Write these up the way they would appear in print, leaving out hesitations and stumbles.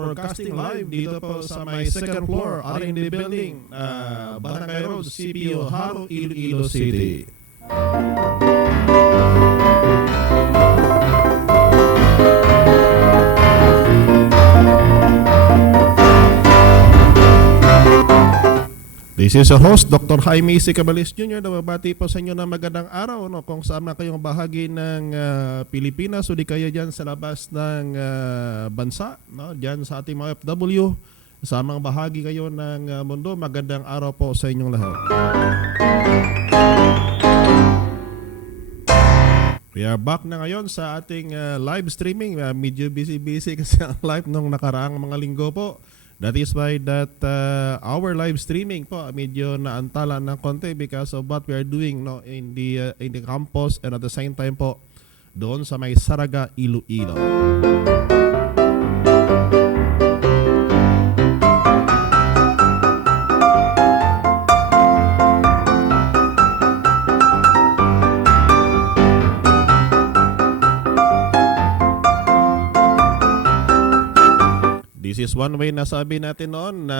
broadcasting live dito po sa may second floor, R&D Building, Barangay Road, CPO, Haro, Iloilo City. This is your host, Dr. Jaime C. Cabalis Jr. Nababati po sa inyo na magandang araw, no? Kung saan na kayong bahagi ng Pilipinas o di kaya dyan sa labas ng bansa, no? Dyan sa ating mga FW, sa mga bahagi kayo ng mundo, magandang araw po sa inyong lahat. We are back na ngayon sa ating live streaming. Medyo busy kasi ang live nung nakaraang mga linggo po. That is why that our live streaming po medyo naantala ng konti because of what we are doing, no, in the campus and at the same time po doon sa may Saraga, Iloilo. This is one way na sabi natin noon na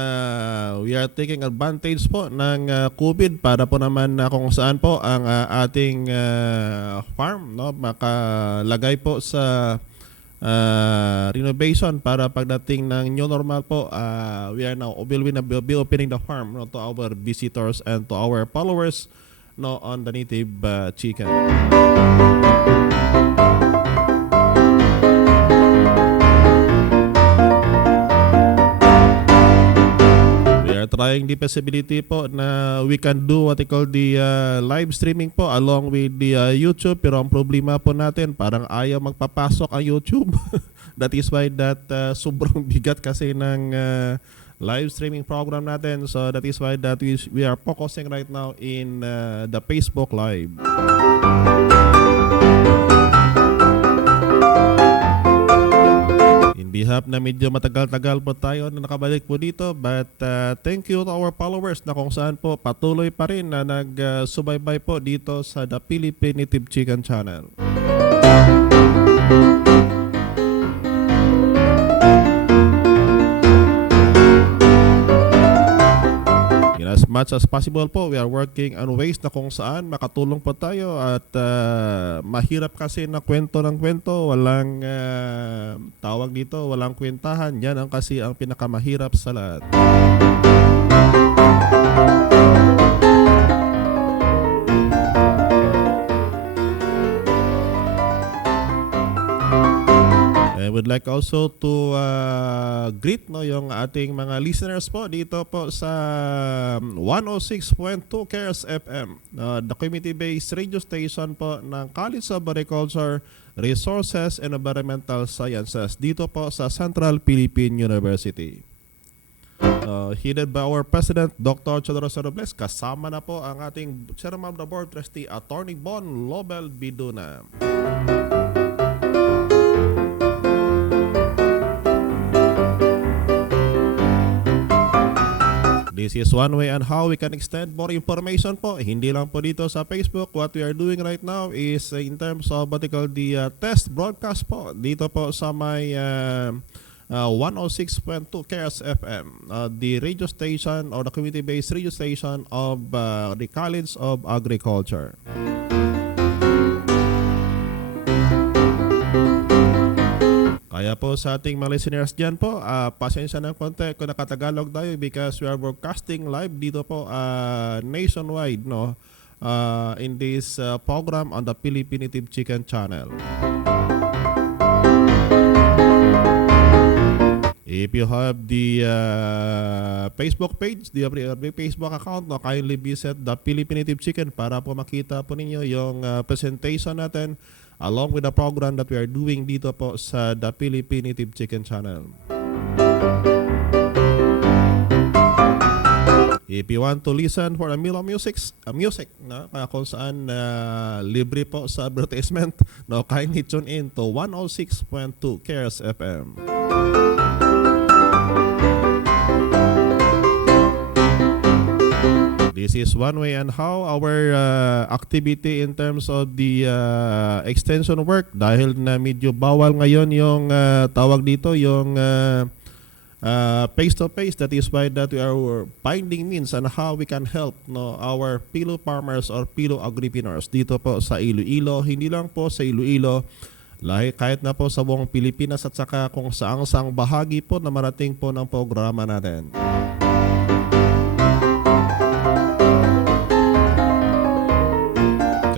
we are taking advantage po ng COVID para po naman kung saan po ang ating farm, no, makalagay po sa renovation para pagdating ng new normal po. We will be opening the farm, no, to our visitors and to our followers, no, on the native chicken. Trying the possibility po na we can do what they call the live streaming po along with the YouTube, pero ang problema po natin parang ayaw magpapasok ang YouTube. That is why that sobrang bigat kasi ng live streaming program natin. So that is why that we are focusing right now in the Facebook Live. Bihap na medyo matagal-tagal po tayo na nakabalik po dito, but thank you to our followers na kung saan po patuloy pa rin na nagsubaybay po dito sa The Philippine Native Chicken Channel. As much as possible po, we are working on ways na kung saan makatulong po tayo at mahirap kasi na kwento ng kwento, walang tawag dito, walang kwentahan. Yan ang kasi ang pinakamahirap sa lahat. I would like also to greet, no, yung ating mga listeners po dito po sa 106.2 KRS FM, the community-based radio station po ng College of Agriculture, Resources and Environmental Sciences dito po sa Central Philippine University. Headed by our President, Dr. Chodorosa Robles, kasama na po ang ating Chairman of the Board Trustee, Attorney Bon Lobel Biduna. This is one way on how we can extend more information po. Hindi lang po dito sa Facebook. What we are doing right now is in terms of what we call the test broadcast po. Dito po sa may 106.2 KRS FM, the radio station or the community-based radio station of the College of Agriculture. Kaya po sa ating mga listeners dyan po, pasensya ng konti kung nakatagalog tayo because we are broadcasting live dito po nationwide, no, in this program on the Philippine Native Chicken Channel. If you have the Facebook page, the Facebook account, no, kindly visit the Philippine Native Chicken para po makita po ninyo yung presentation natin along with the program that we are doing dito po sa The Philippine Native Chicken Channel. If you want to listen for a meal of music, no, kung saan libre po sa advertisement, no, kindly tune in to 106.2 KRS FM. This is one way on how our activity in terms of the extension work, dahil na medyo bawal ngayon yung tawag dito, yung face to face. That is why that we are finding means on how we can help our Pilo farmers or Pilo agripreneurs dito po sa Iloilo. Hindi lang po sa Iloilo, kahit na po sa buong Pilipinas at saka kung saang bahagi po na marating po ng programa natin.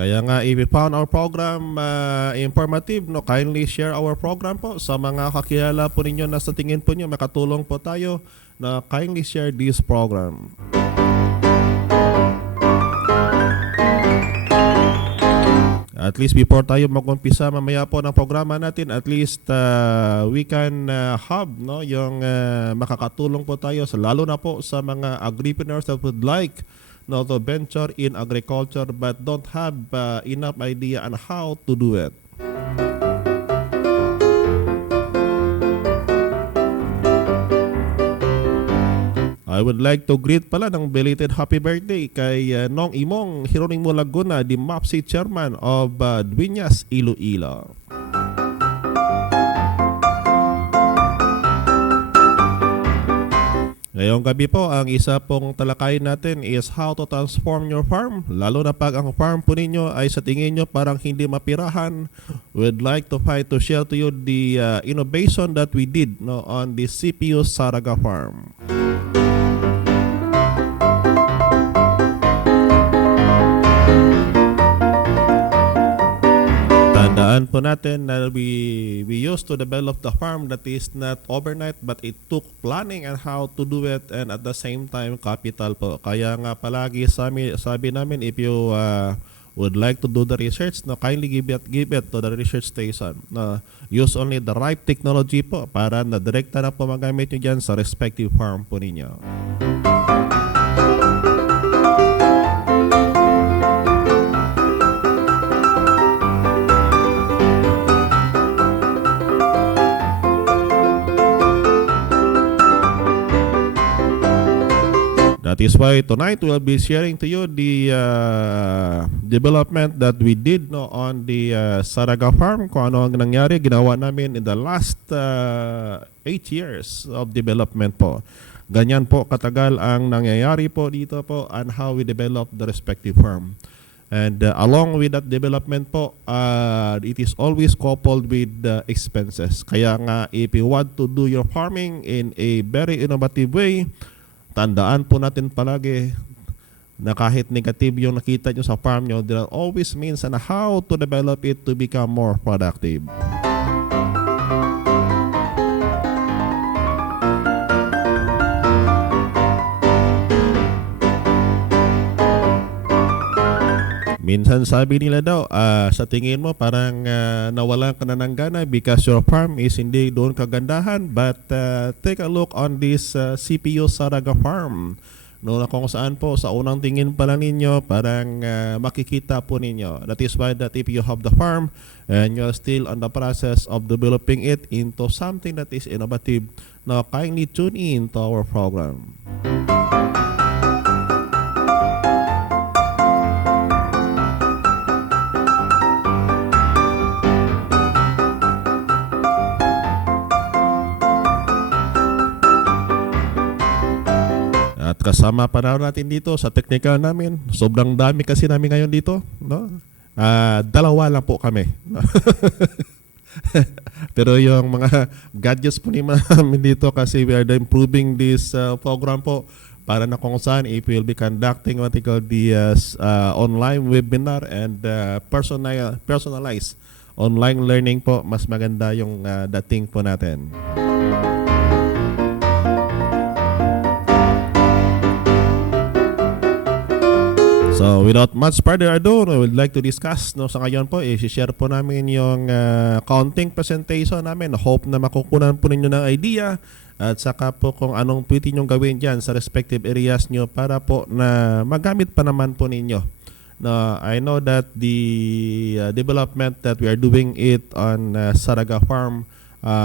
Kaya nga, if you found our program informative, kindly share our program po sa mga kakilala po ninyo na sa tingin po nyo makatulong po tayo, na kindly share this program. At least before tayo mag-umpisa mamaya po ng programa natin, at least we can have yung makakatulong po tayo lalo na po sa mga agripreneurs that would like to venture in agriculture but don't have enough idea on how to do it. I would like to greet pala ng belated happy birthday kay Nong Imong Hironimo Laguna, the MAPSI chairman of Dueñas, Iloilo. Ngayong gabi po, ang isa pong talakayin natin is how to transform your farm. Lalo na pag ang farm po ninyo ay sa tingin nyo parang hindi mapirahan. We'd like to share to you the innovation that we did on the CPU Saraga farm. Tandaan po natin na we used to develop the farm that is not overnight but it took planning and how to do it, and at the same time capital po. Kaya nga palagi sabi namin, if you would like to do the research, kindly give it to the research station. Use only the right technology po para na direkta na po magamit nyo dyan sa respective farm po ninyo. That is why tonight we'll be sharing to you the development that we did on the Saraga farm. Kung ano ang nangyari, ginawa namin in the last 8 years of development po. Ganyan po katagal ang nangyayari po dito po on how we develop the respective farm. And along with that development po, it is always coupled with expenses. Kaya nga, if you want to do your farming in a very innovative way, tandaan po natin palagi na kahit negative yung nakita nyo sa farm nyo, there always means on how to develop it to become more productive. Minsan sabi nila daw, sa tingin mo parang nawalan ka na ng gana because your farm is hindi doon kagandahan, but take a look on this CPU Saraga farm. Na kung saan po sa unang tingin pa lang ninyo, parang makikita po ninyo. That is why that if you have the farm and you're still on the process of developing it into something that is innovative, now kindly tune in to our program. At kasama pa natin dito sa technical namin. Sobrang dami kasi namin ngayon dito, no? Dalawa lang po kami. Pero yung mga gadgets po namin dito kasi we are improving this program po para na kung saan if we'll be conducting what we call the online webinar and personalized online learning po, mas maganda yung dating po natin. So without much further ado, I would like to discuss sa ngayon po, i-share po namin yung counting presentation namin. Hope na makukunan po ninyo ng idea at saka po kung anong pwede nyo gawin dyan sa respective areas nyo para po na magamit pa naman po ninyo. I know that the development that we are doing it on Saraga farm,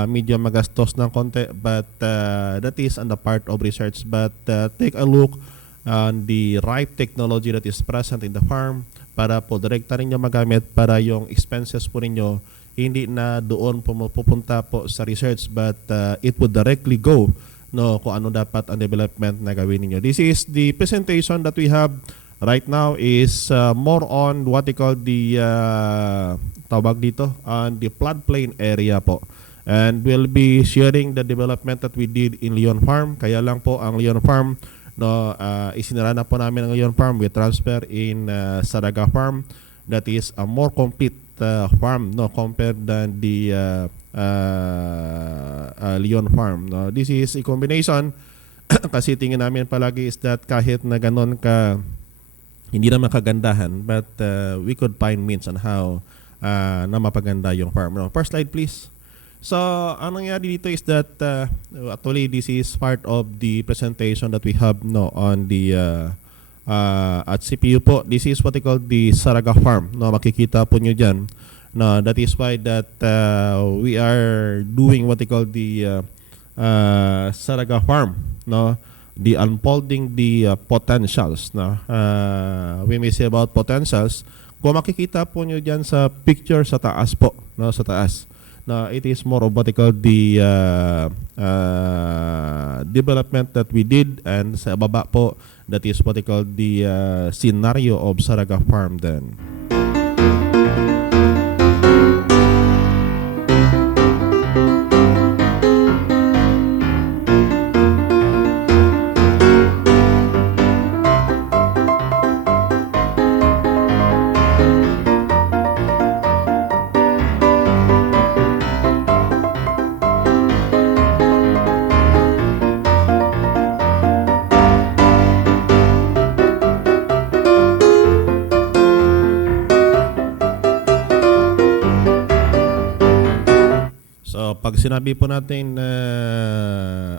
medyo magastos ng konti, but that is on the part of research. But take a look on the right technology that is present in the farm para po direkta ninyo magamit para yung expenses po ninyo hindi na doon pupunta po sa research, but it would directly go no, kung ano dapat ang development na gawin ninyo. This is the presentation that we have right now is more on what they call the tawag dito, on the floodplain area po. And we'll be sharing the development that we did in Leon Farm. Kaya lang po ang Leon Farm, no, isinara na po namin ang Leon Farm with transfer in Saraga Farm. That is a more complete farm, no, compared than the Leon Farm. No, this is a combination kasi tingin namin palagi is that kahit na ganon ka hindi naman kagandahan, but we could find means on how na mapaganda yung farm. No, first slide please. So, ang nangyari dito is that actually this is part of the presentation that we have no on the at CPU po. This is what they call the Saraga Farm. No, makikita po nyo dyan. No, that is why that we are doing what they call the Saraga Farm. No, the unfolding the potentials. No, we may say about potentials. Kung makikita po nyo dyan sa picture sa taas po. No, sa taas. No, it is more of what they call the development that we did, and sa baba po, that is what they call the scenario of Saraga Farm then. Pag sinabi po natin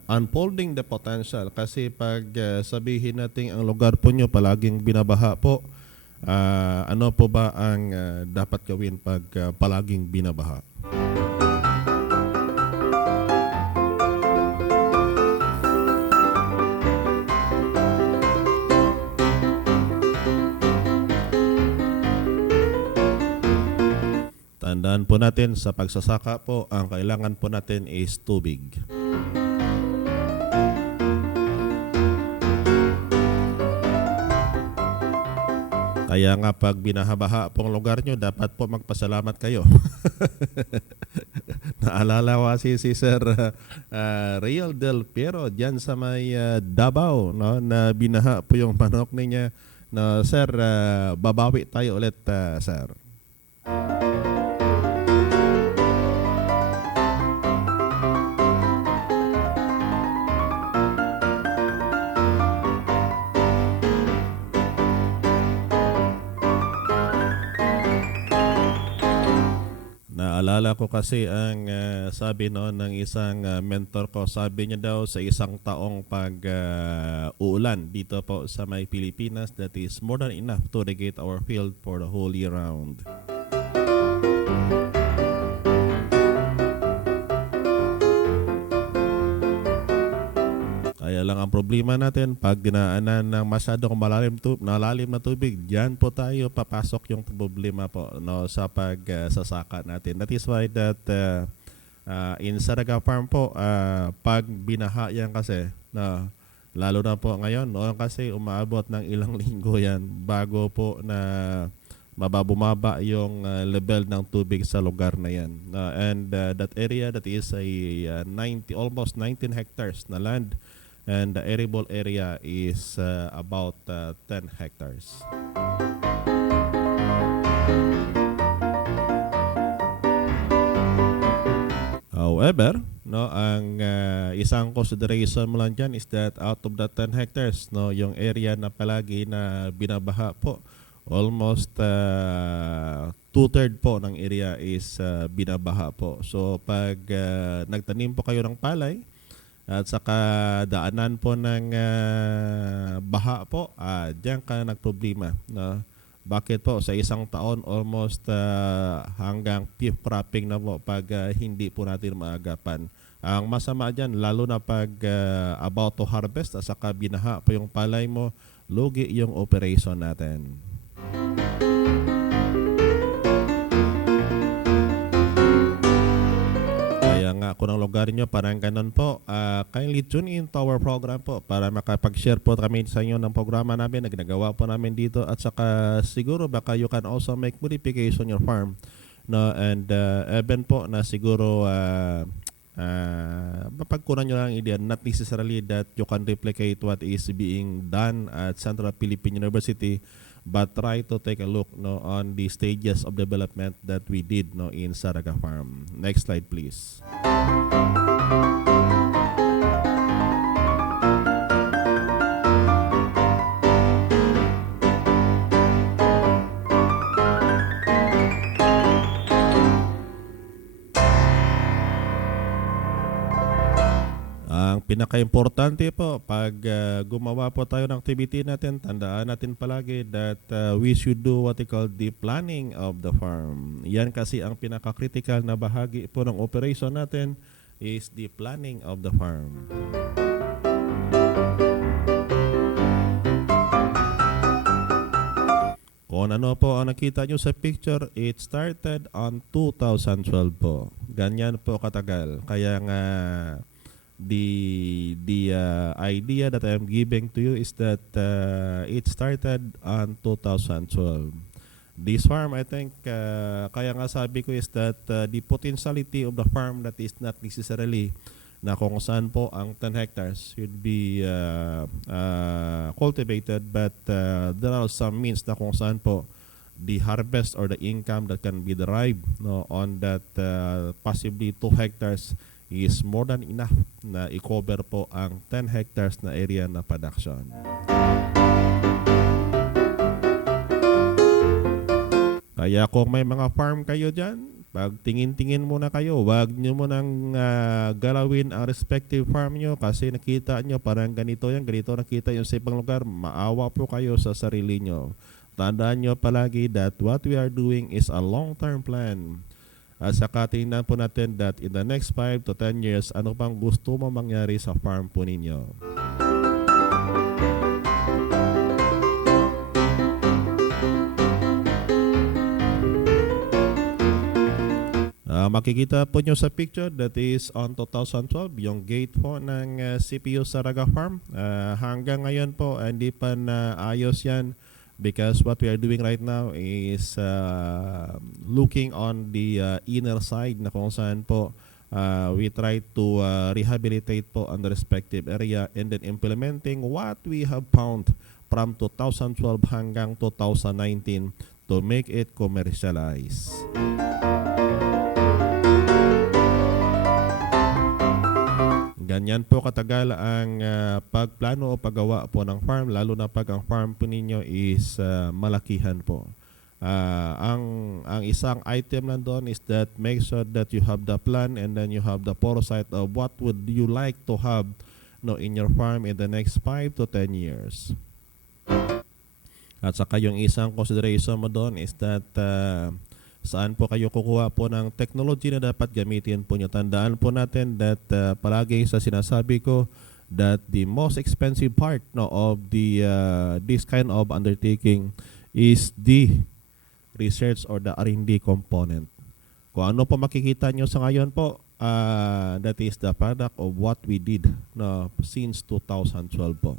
unfolding the potential, kasi pag sabihin natin ang lugar po nyo palaging binabaha po, ano po ba ang dapat gawin pag palaging binabaha? Tandaan po natin sa pagsasaka po, ang kailangan po natin is tubig. Kaya nga pag binahabaha pong lugar nyo, dapat po magpasalamat kayo. Naalala ko si Sir Real Del Piero dyan sa may Davao, no, na binaha po yung manok niya. No, Sir, babawi tayo ulit, Sir. Naalala ko kasi ang sabi noon ng isang mentor ko, sabi niya daw sa isang taong uulan dito po sa may Pilipinas, that is more than enough to irrigate our field for the whole year round. Kaya lang ang problema natin, pag dinaanan ng masyadong malalim na tubig, diyan po tayo papasok yung problema po, no, sa pagsasaka natin. That is why that in Saraga Farm po, pag binaha yan kasi, no, lalo na po ngayon, noon kasi umaabot ng ilang linggo yan bago po na bumaba yung level ng tubig sa lugar na yan. And that area, that is a almost 19 hectares na land. And the arable area is about 10 hectares. However, no, ang isang consideration mo lang dyan is that out of the 10 hectares, no, yung area na palagi na binabaha po, almost 2/3 po ng area is binabaha po. So pag nagtanim po kayo ng palay, at saka daanan po ng baha po, diyan ka nagproblema. No? Bakit po? Sa isang taon, almost hanggang fifth cropping na po pag hindi po natin maagapan. Ang masama dyan, lalo na pag about to harvest, at saka binaha po yung palay mo, lugi yung operation natin. Kaya nga kung ang lugar lugar nyo, parang ganun po. Kindly tune in to our program po para makapag-share po kami sa inyo ng programa namin na ginagawa po namin dito. At saka siguro baka you can also make modification your farm. No, and even po na siguro mapagkunan nyo lang ang idea, not necessarily that you can replicate what is being done at Central Philippine University, but try to take a look on the stages of development that we did in Saraga Farm. Next slide please. Ang pinaka-importante po, pag gumawa po tayo ng activity natin, tandaan natin palagi that we should do what we call the planning of the farm. Yan kasi ang pinaka-critical na bahagi po ng operation natin is the planning of the farm. Kung ano po ang nakita nyo sa picture, it started on 2012 po. Ganyan po katagal. Kaya nga the idea that I am giving to you is that it started on 2012. This farm, I think, kaya nga sabi ko is that the potentiality of the farm that is not necessarily na kung saan po ang 10 hectares should be cultivated, but there are some means na kung saan po the harvest or the income that can be derived on that possibly 2 hectares is more than enough na i-cover po ang 10 hectares na area na production. Kaya kung may mga farm kayo dyan, pag tingin-tingin muna kayo, wag nyo munang galawin ang respective farm nyo kasi nakita nyo parang ganito nakita yung sa ibang lugar, maawa po kayo sa sarili nyo. Tandaan nyo palagi that what we are doing is a long-term plan. At saka tingnan po natin that in the next 5 to 10 years, ano pang gusto mo mangyari sa farm po ninyo. Makikita po nyo sa picture that is on 2012, yung gate po ng CPU Saraga Farm. Hanggang ngayon po, hindi pa na ayos yan. Because what we are doing right now is looking on the inner side na kung saan po we try to rehabilitate po on the respective area and then implementing what we have found from 2012 hanggang 2019 to make it commercialized. Ganyan po katagal ang pagplano o paggawa po ng farm, lalo na pag ang farm po ninyo is malakihan po. Ang isang item lang doon is that make sure that you have the plan and then you have the foresight of what would you like to have in your farm in the next 5 to 10 years. At saka yung isang consideration mo doon is that saan po kayo kukuha po ng technology na dapat gamitin po nyo. Tandaan po natin that palagi sa sinasabi ko that the most expensive part of the this kind of undertaking is the research or the R&D component. Kung ano po makikita nyo sa ngayon po, that is the product of what we did since 2012 po.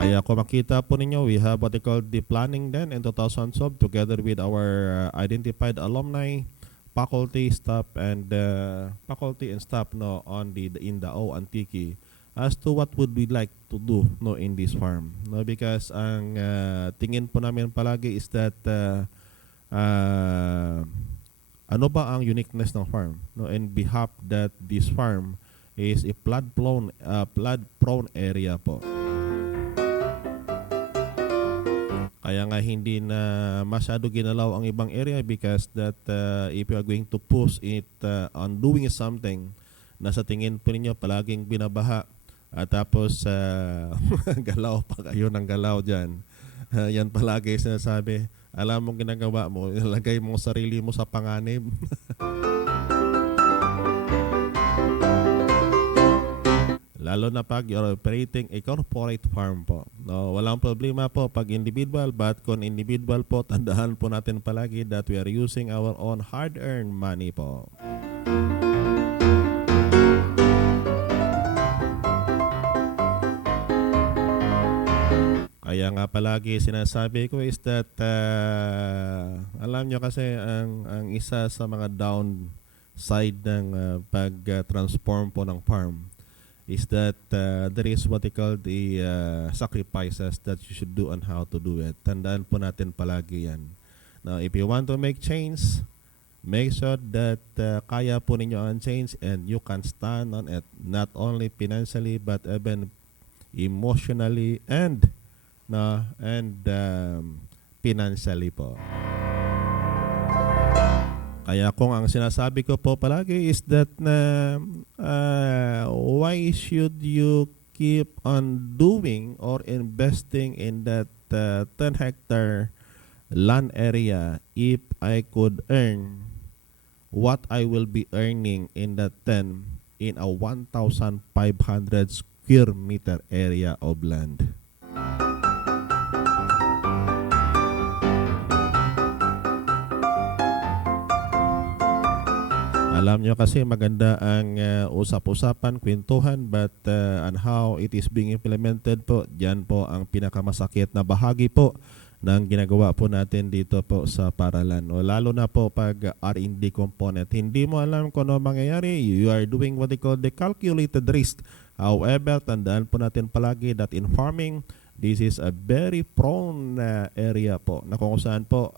Kaya kung makita po ninyo, we have what they call the planning then in 2012 together with our identified alumni, faculty, staff, and staff on the Indao Antique as to what would we like to do in this farm. Because ang tingin po namin palagi is that ano ba ang uniqueness ng farm? In behalf that this farm is a flood-prone area po. Kaya nga hindi na masyado ginalaw ang ibang area because that if you are going to push it on doing something na sa tingin po ninyo palaging binabaha at tapos galaw pa kayo ng galaw dyan. Yan palagi sinasabi. Alam mong ginagawa mo, ilagay mo sarili mo sa panganib. lalo na pag you're operating a corporate farm po. No, walang problema po pag individual, but kung individual po, tandaan po natin palagi that we are using our own hard-earned money po. Kaya nga palagi sinasabi ko is that alam nyo kasi ang isa sa mga downside ng pag-transform po ng farm is that there is what they call the sacrifices that you should do on how to do it. Tandaan po natin palagi yan. Now, if you want to make change, make sure that kaya po ninyo ang change and you can stand on it. Not only financially but even emotionally and financially po. Kaya kung ang sinasabi ko po palagi is that why should you keep on doing or investing in that 10 hectare land area if I could earn what I will be earning in that 10 in a 1,500 square meter area of land. Alam nyo kasi maganda ang usap-usapan, kwentuhan, but on how it is being implemented po, dyan po ang pinakamasakit na bahagi po ng ginagawa po natin dito po sa paralan. O lalo na po pag R&D component. Hindi mo alam kung ano mangyayari. You are doing what they call the calculated risk. However, tandaan po natin palagi that in farming, this is a very prone area po na kung saan po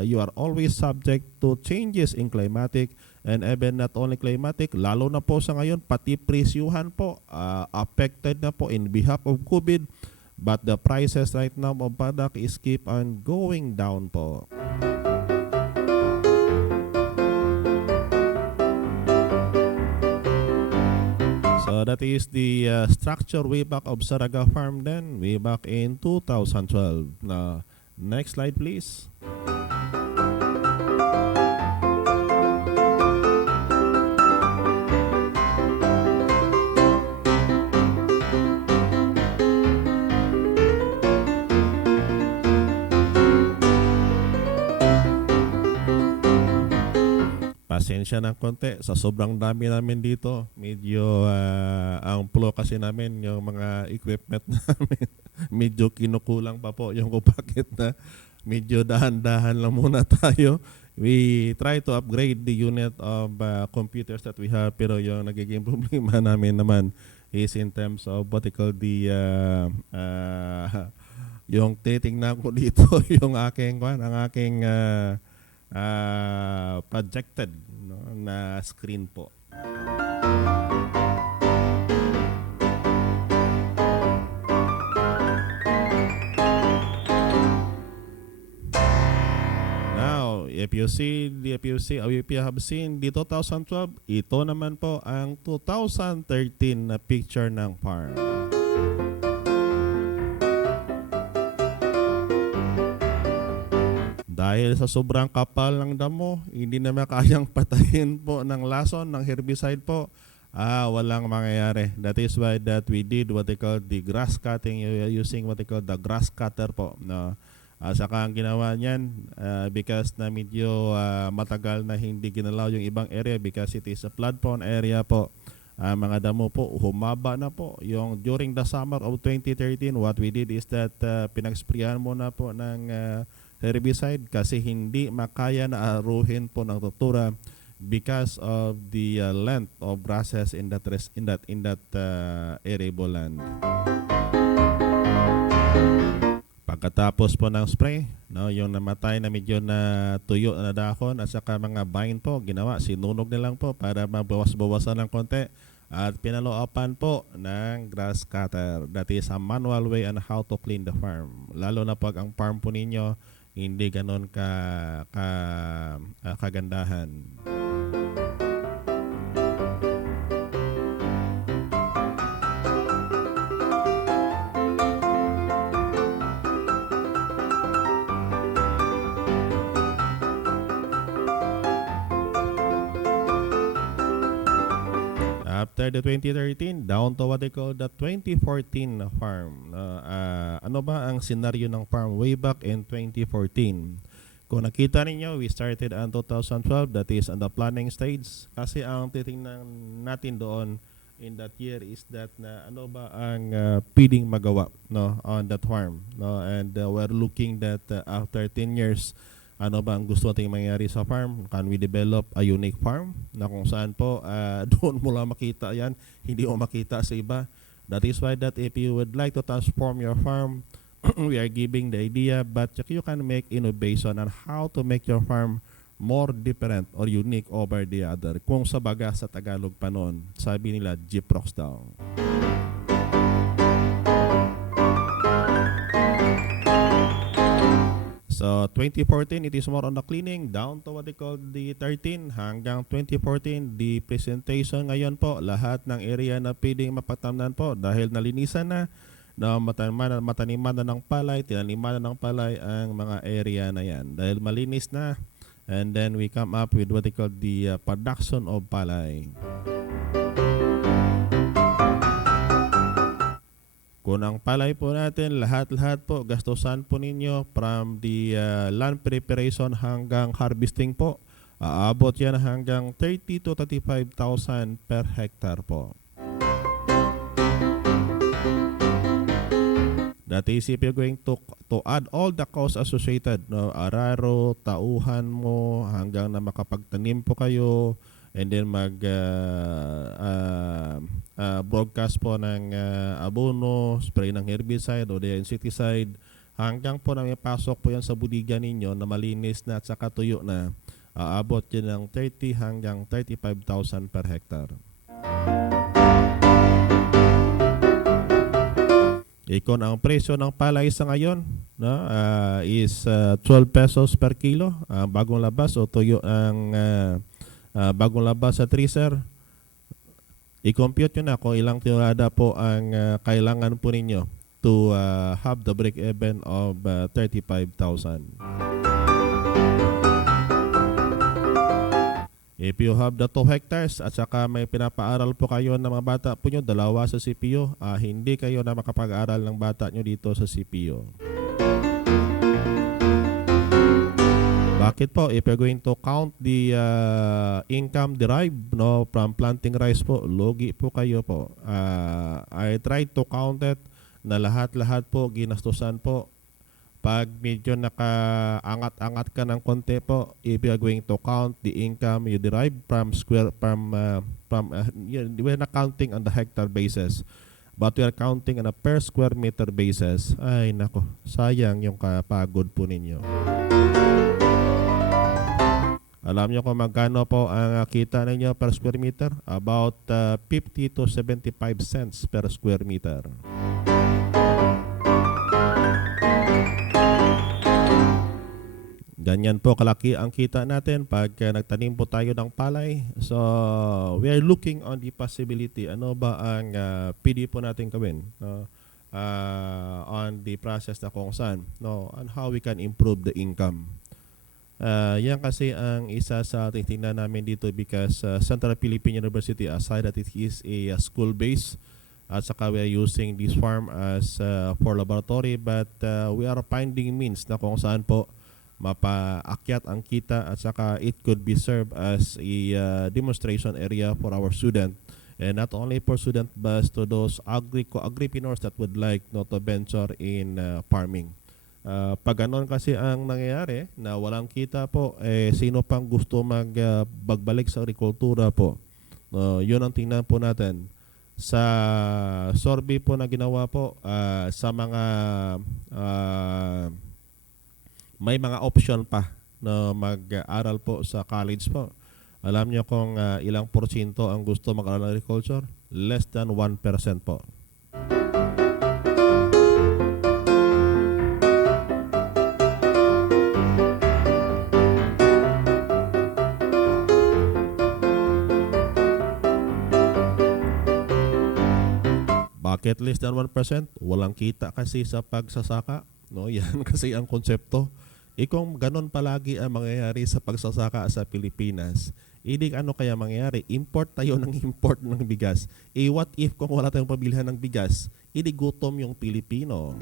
you are always subject to changes in climatic and even not only climatic, lalo na po sa ngayon, pati presyuhan po affected na po in behalf of COVID, but the prices right now of product is keep on going down po. So that is the structure way back of Saraga Farm then, way back in 2012. Now, next slide please. Pasensya ng konti sa sobrang dami namin dito. Medyo ang flow kasi namin, yung mga equipment namin, medyo kinukulang pa po yung kupakit na medyo dahan-dahan lang muna tayo. We try to upgrade the unit of computers that we have, pero yung nagiging problema namin naman is in terms of what they call the yung titingnan ko dito yung aking projected na screen po. Now, if you have seen the 2012, ito naman po ang 2013 na picture ng farm. Dahil sa sobrang kapal ng damo, hindi na makayang patayin po ng lason, ng herbicide po, walang mangyayari. That is why that we did what they call the grass cutting, using what they call the grass cutter po. No? Saka ang ginawa niyan, because na medyo matagal na hindi ginalaw yung ibang area because it is a flood prone area po. Mga damo po, humaba na po. Yung during the summer of 2013, what we did is that pinag-sprayan muna po ng herbicide kasi hindi makaya na aruhin po ng tutura because of the length of grasses in that arable land. Pagkatapos po ng spray, no, yung namatay na medyo na tuyo na dahon at saka mga vine po, ginawa, sinunog na lang po para mabawas-bawasan ng konti at pinaloopan po ng grass cutter. That is a manual way on how to clean the farm. Lalo na pag ang farm po ninyo hindi ganon kagandahan. after the 2013, down to what they call the 2014 farm. Ano ba ang senaryo ng farm way back in 2014? Kung nakita ninyo, we started on 2012, that is on the planning stage. Kasi ang titingnan natin doon in that year is that na ano ba ang pwedeng magawa, no, on that farm, no? And we're looking that after 10 years, ano ba ang gusto nating mangyari sa farm? Can we develop a unique farm na kung saan po doon mo lang makita yan, hindi mo makita sa iba. That is why that if you would like to transform your farm, we are giving the idea, but you can make innovation on how to make your farm more different or unique over the other. Kung sa baga sa Tagalog pa noon, sabi nila, Gyprox daw. So 2014, it is more on the cleaning, down to what they call the 13 hanggang 2014, the presentation ngayon po, lahat ng area na pwedeng mapatamnan po dahil nalinisan na mataniman na ng palay, tinaniman na ng palay ang mga area na yan dahil malinis na. And then we come up with what they call the production of palay. Kung ang palay po natin, lahat-lahat po, gastusan po ninyo from the land preparation hanggang harvesting po, aabot yan hanggang 30 to 35,000 per hectare po. That is if you're going to add all the costs associated, no, araro, tauhan mo, hanggang na makapagtanim po kayo, and then broadcast po ng abono, spray ng herbicide o the insecticide, hanggang po na may pasok po yan sa budiga ninyo na malinis na at saka tuyo na, aabot yan ng 30 hanggang 35,000 per hectare. Kung ang presyo ng palay sa ngayon, no, is 12 pesos per kilo, bagong labas o tuyo ang bagong labas sa treaser, i-compute nyo na kung ilang tonelada po ang kailangan po ninyo to have the break-even of 35,000. If you have the 2 hectares at saka may pinapaaral po kayo ng mga bata po nyo, dalawa sa CPO, hindi kayo na makapag-aral ng bata nyo dito sa CPO. Bakit po? If you're going to count the income derived, no, from planting rice po, logi po kayo po. I tried to count it na lahat-lahat po, ginastusan po. Pag medyo nakaangat-angat ka ng konti po, if you are going to count the income you derive we're not counting on the hectare basis, but we are counting on a per square meter basis. Ay nako, sayang yung kapagod po ninyo. Alam nyo kung magkano po ang kita ninyo per square meter? About 50 to 75 cents per square meter. Ganyan po kalaki ang kita natin pag nagtanim po tayo ng palay. So, we are looking on the possibility. Ano ba ang pwede po natin gawin, no? On the process na kung saan, no? And how we can improve the income. Yan kasi ang isa sa titingnan namin dito because Central Philippine University, aside that it is a school base, at saka we are using this farm as for laboratory, but we are finding means na kung saan po mapaakyat ang kita at saka it could be served as a demonstration area for our student, and not only for student but to those agripreneurs that would like to venture in farming. Pag ganon kasi ang nangyayari na walang kita po, sino pang gusto magbalik sa agrikultura po? Yun ang tingnan po natin sa survey po na ginawa po sa mga may mga option pa na mag-aral po sa college po. Alam nyo kung ilang porsyento ang gusto mag-aral ng agriculture? Less than 1% po. Bakit less than 1%? Walang kita kasi sa pagsasaka. No, yan kasi ang konsepto. Kung ganon palagi ang mangyayari sa pagsasaka sa Pilipinas, Hindi ano kaya mangyayari? Import tayo ng import ng bigas. What if kung wala tayong pabilihan ng bigas, hindi gutom yung Pilipino.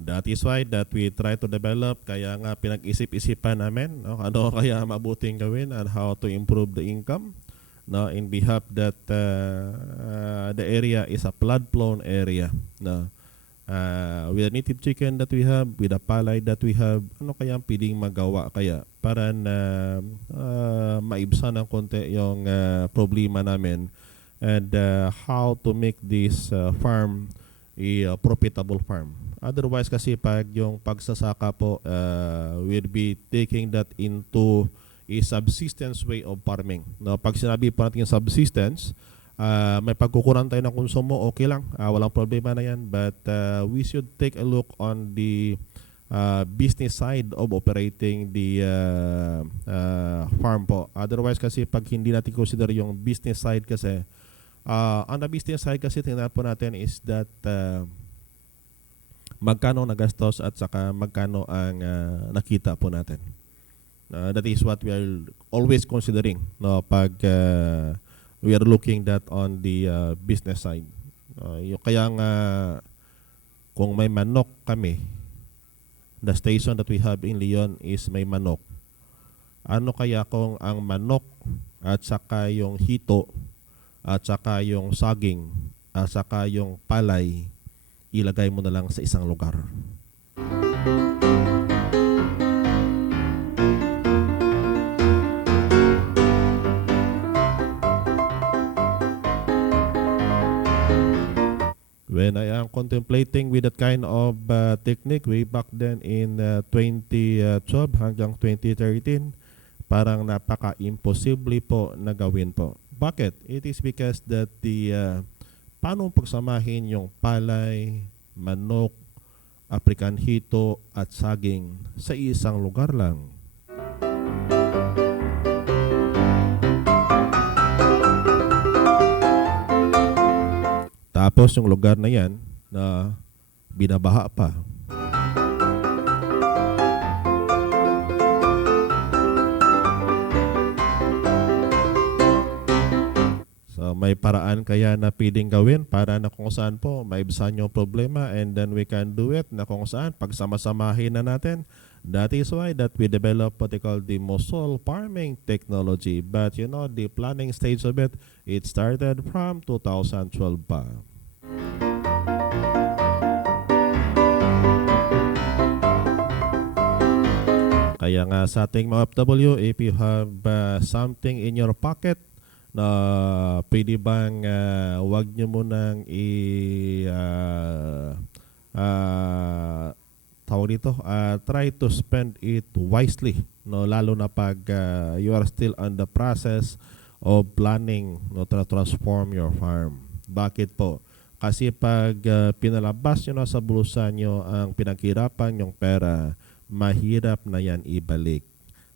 That is why that we try to develop, kaya nga pinag-isip-isipan namin ano kaya mabuting gawin and how to improve the income in behalf that the area is a flood-prone area. With the native chicken that we have, with the palay that we have, ano kaya ang pwedeng magawa kaya para na maibsan ng konti yung problema namin, and how to make this farm a profitable farm. Otherwise kasi pag yung pagsasaka po will be taking that into a subsistence way of farming. Pag sinabi po natin yung subsistence, may pagkukuran tayo ng konsumo, okay lang, walang problema na yan, but we should take a look on the business side of operating the farm po. Otherwise kasi pag hindi natin consider yung business side kasi, on the business side kasi tingnan po natin is that magkano nagastos at saka magkano ang nakita po natin. That is what we are always considering pag we are looking that on the business side. Kaya nga kung may manok kami, the station that we have in Leon is may manok. Ano kaya kung ang manok at saka yung hito at saka yung saging at saka yung palay ilagay mo na lang sa isang lugar? When I am contemplating with that kind of technique way back then in 2012 hanggang 2013, parang napaka-imposible po na gawin po. Bakit? It is because that the paano pagsamahin yung palay, manok, African hito at saging sa isang lugar lang? Tapos yung lugar na yan na binabaha pa. So may paraan kaya na pwedeng gawin para na kung saan po maibsan yung problema, and then we can do it na kung saan pagsama-samahin na natin. That is why that we develop what they call the mussel farming technology. But you know, the planning stage of it started from 2012 pa. Kaya nga sa ating mga OFW, if you have something in your pocket na pwede bang wag nyo munang tawag dito, try to spend it wisely, lalo na pag you are still on the process of planning to transform your farm. Bakit po? Kasi pag pinalabas nyo na sa bulsa nyo ang pinaghirapan yung pera, mahirap na yan ibalik.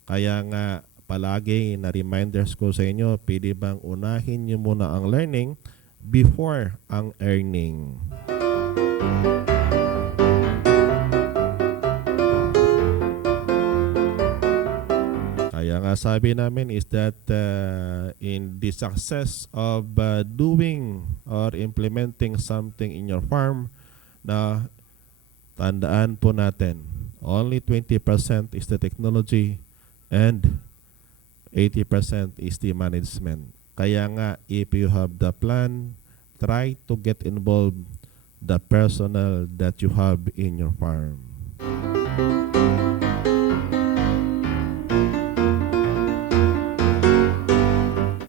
Kaya nga palagi na reminders ko sa inyo, pwede bang unahin nyo muna ang learning before ang earning. Kaya nga sabi namin is that in the success of doing or implementing something in your farm, na tandaan po natin, only 20% is the technology and 80% is the management. Kaya nga, if you have the plan, try to get involved the personnel that you have in your farm.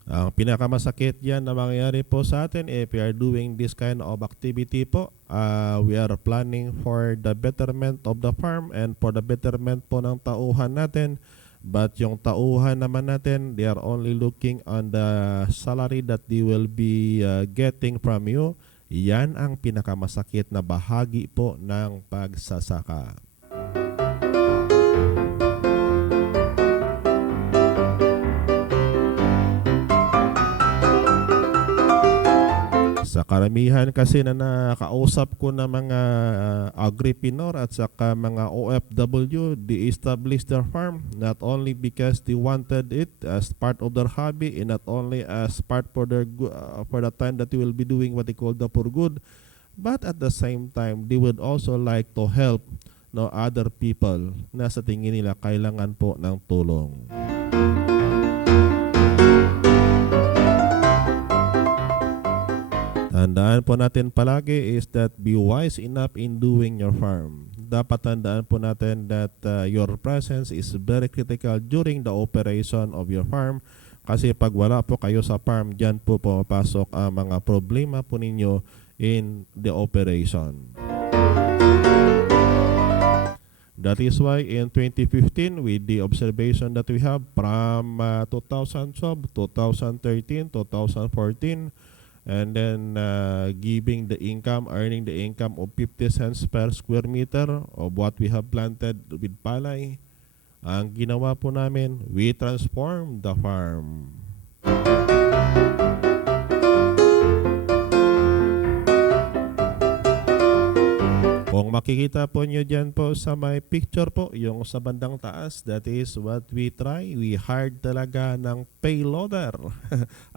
Ang pinakamasakit yan na mangyayari po sa atin if we are doing this kind of activity po, we are planning for the betterment of the farm and for the betterment po ng tauhan natin. But yung tauhan naman natin, they are only looking on the salary that they will be getting from you. Yan ang pinakamasakit na bahagi po ng pagsasaka. Sa karamihan kasi na nakausap ko na mga agripreneur at saka mga OFW, they established their farm not only because they wanted it as part of their hobby and not only as part for their for the time that they will be doing what they call the for good, but at the same time they would also like to help other people na sa tingin nila kailangan po ng tulong. Tandaan po natin palagi is that be wise enough in doing your farm. Dapat tandaan po natin that your presence is very critical during the operation of your farm. Kasi pag wala po kayo sa farm, dyan po pumapasok ang mga problema po ninyo in the operation. That is why in 2015, with the observation that we have from 2012, 2013, 2014, and then giving the income, earning the income of 50 cents per square meter of what we have planted with palay, ang ginawa po namin, we transform the farm. Kung makikita po nyo dyan po sa my picture po, yung sa bandang taas, that is what we try. We hired talaga ng payloader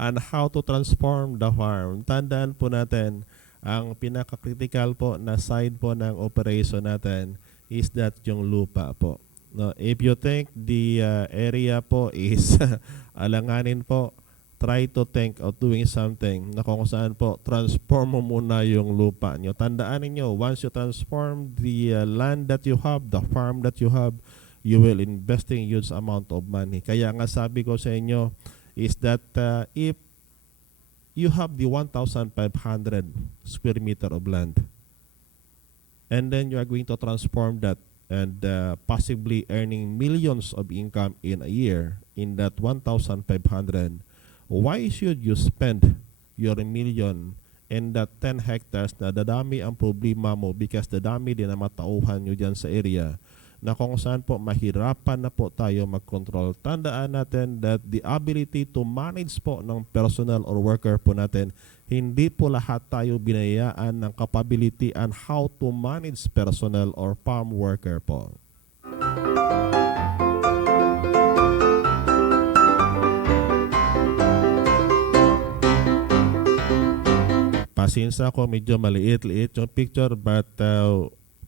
on how to transform the farm. Tandaan po natin, ang pinaka-critical po na side po ng operation natin is that yung lupa po. No, if you think the area po is alanganin po, try to think of doing something na kung saan po transform mo muna yung lupa nyo. Tandaan niyo, once you transform the land that you have, the farm that you have, you will investing huge amount of money. Kaya nga sabi ko sa inyo is that if you have the 1,500 square meter of land and then you are going to transform that and possibly earning millions of income in a year in that 1,500, why should you spend your million in that 10 hectares na dadami ang problema mo because dadami din ang matauhan nyo dyan sa area na kung saan po mahirapan na po tayo mag-control. Tandaan natin that the ability to manage po ng personal or worker po natin, hindi po lahat tayo binayaan ng capability on how to manage personal or farm worker po. Pasensya ko, medyo maliit-liit yung picture, but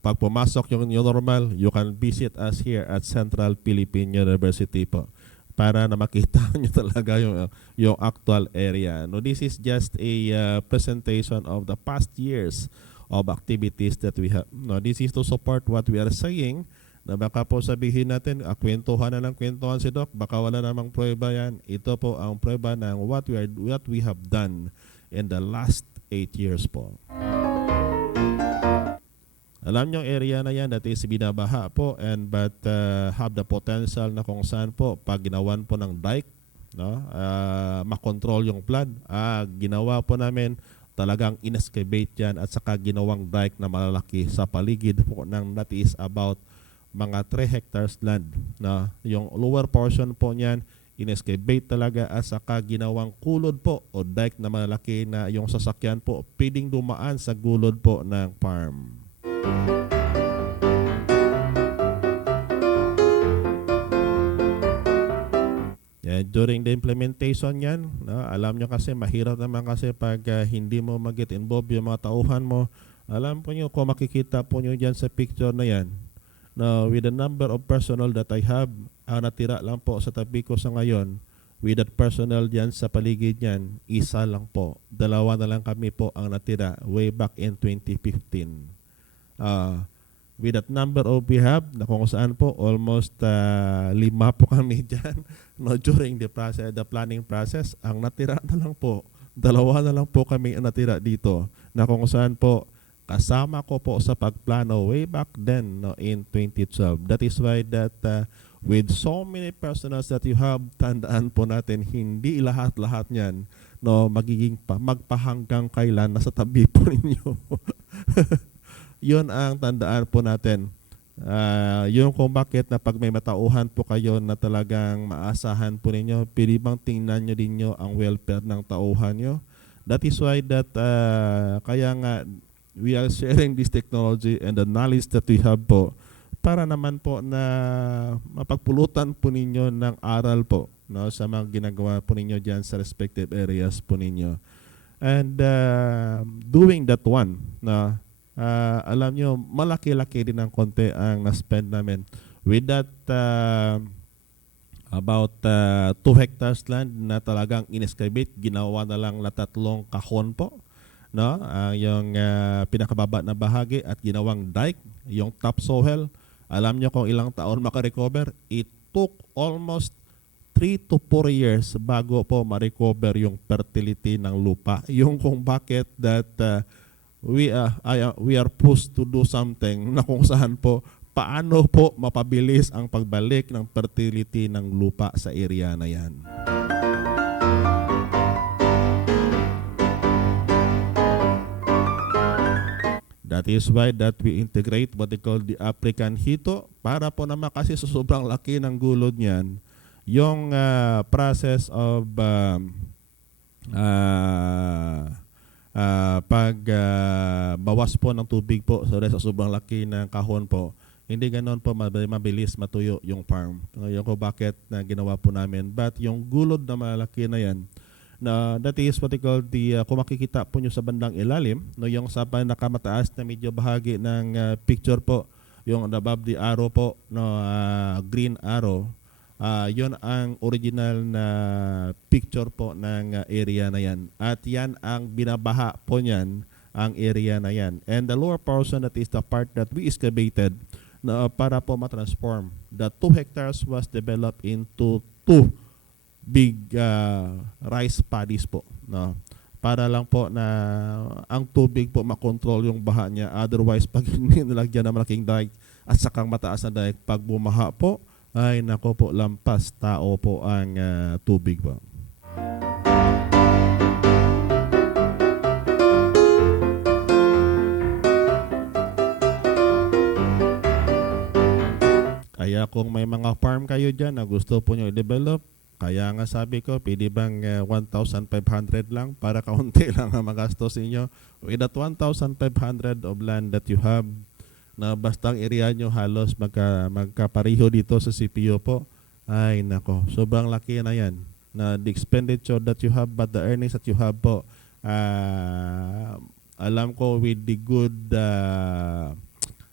pag pumasok yung new normal, you can visit us here at Central Philippine University po para na makita nyo talaga yung actual area. No, this is just a presentation of the past years of activities that we have. No, this is to support what we are saying na baka po sabihin natin, kwentuhan na lang kwentuhan si Doc, baka wala namang prueba yan. Ito po ang prueba ng what we have done in the last 8 years po. Alam nyo area na yan that is binabaha po and but have the potential na kung saan po pag ginawan po ng dike, no, makontrol yung flood. Ginawa po namin talagang in-excavate yan at saka ginawang dike na malalaki sa paligid po ng that is about mga 3 hectares land. Na yung lower portion po niyan in-excavate talaga at saka ginawang kulod po o dike na malaki na yung sasakyan po pwedeng dumaan sa gulod po ng farm. And during the implementation yan, alam nyo kasi mahirap naman kasi pag hindi mo mag-get involved yung mga tauhan mo. Alam po nyo kung makikita po nyo dyan sa picture na yan. Now, with the number of personnel that I have, ang natira lang po sa tabi ko sa ngayon, with that personnel dyan sa paligid niyan, isa lang po. 2 na lang kami po ang natira way back in 2015. With that number of we have, na kung saan po, almost 5 po kami dyan no, during the process, the planning process, ang natira na lang po, 2 na lang po kami ang natira dito, na kung saan po, kasama ko po sa pagplano way back then no, in 2012. That is why that with so many personals that you have, tandaan po natin, hindi lahat-lahat niyan no, magiging magpahanggang kailan nasa tabi po ninyo. Yun ang tandaan po natin. Yun kung bakit na pag may matauhan po kayo na talagang maasahan po ninyo, pwede bang tingnan nyo din nyo ang welfare ng tauhan nyo? That is why that kaya nga we are sharing this technology and the knowledge that we have po para naman po na mapagpulutan po ninyo ng aral po, no, sa mga ginagawa po ninyo diyan sa respective areas po ninyo. And doing that one na alam nyo, malaki-laki din ng konti ang na-spend namin. With that about 2 hectares land na talagang in-excavate, ginawa na lang na 3 kahon po, no? Yung pinakababa na bahagi at ginawang dike, yung topsoil. Alam nyo kung ilang taon makarecover? It took almost 3 to 4 years bago po ma-recover yung fertility ng lupa. Yung kung bakit that we are pushed to do something na kung saan po paano po mapabilis ang pagbalik ng fertility ng lupa sa area na yan. That is why that we integrate what they call the African hito para po naman kasi sa sobrang laki ng gulod niyan, yung process of bawas po ng tubig po sa sobrang laki ng kahon po, hindi ganoon po mabilis matuyo yung farm. Yung ko bakit na ginawa po namin. But yung gulod na malaki na yan, na that is what they call the kung makikita po nyo sa bandang ilalim, no, yung sa nakamataas na medyo bahagi ng picture po, yung above the arrow po, no, green arrow, yun ang original na picture po ng area na yan. At yan ang binabaha po niyan, ang area na yan. And the lower portion, that is the part that we excavated na para po matransform. The 2 hectares was developed into 2 big rice paddies po. No? Para lang po na ang tubig po makontrol yung baha niya. Otherwise, pag nilagyan ng malaking dike at sakang mataas na dike, pag bumaha po, ay nako po, lampas tao po ang tubig po. Kaya kung may mga farm kayo dyan na gusto po nyo i-develop, kaya nga sabi ko, pwede bang 1,500 lang para kaunti lang ang magastos ninyo? With that 1,500 of land that you have, na bastang area nyo halos magkapariho dito sa CPU po, ay nako, sobrang laki na yan. Na the expenditure that you have but the earnings that you have po, alam ko with the good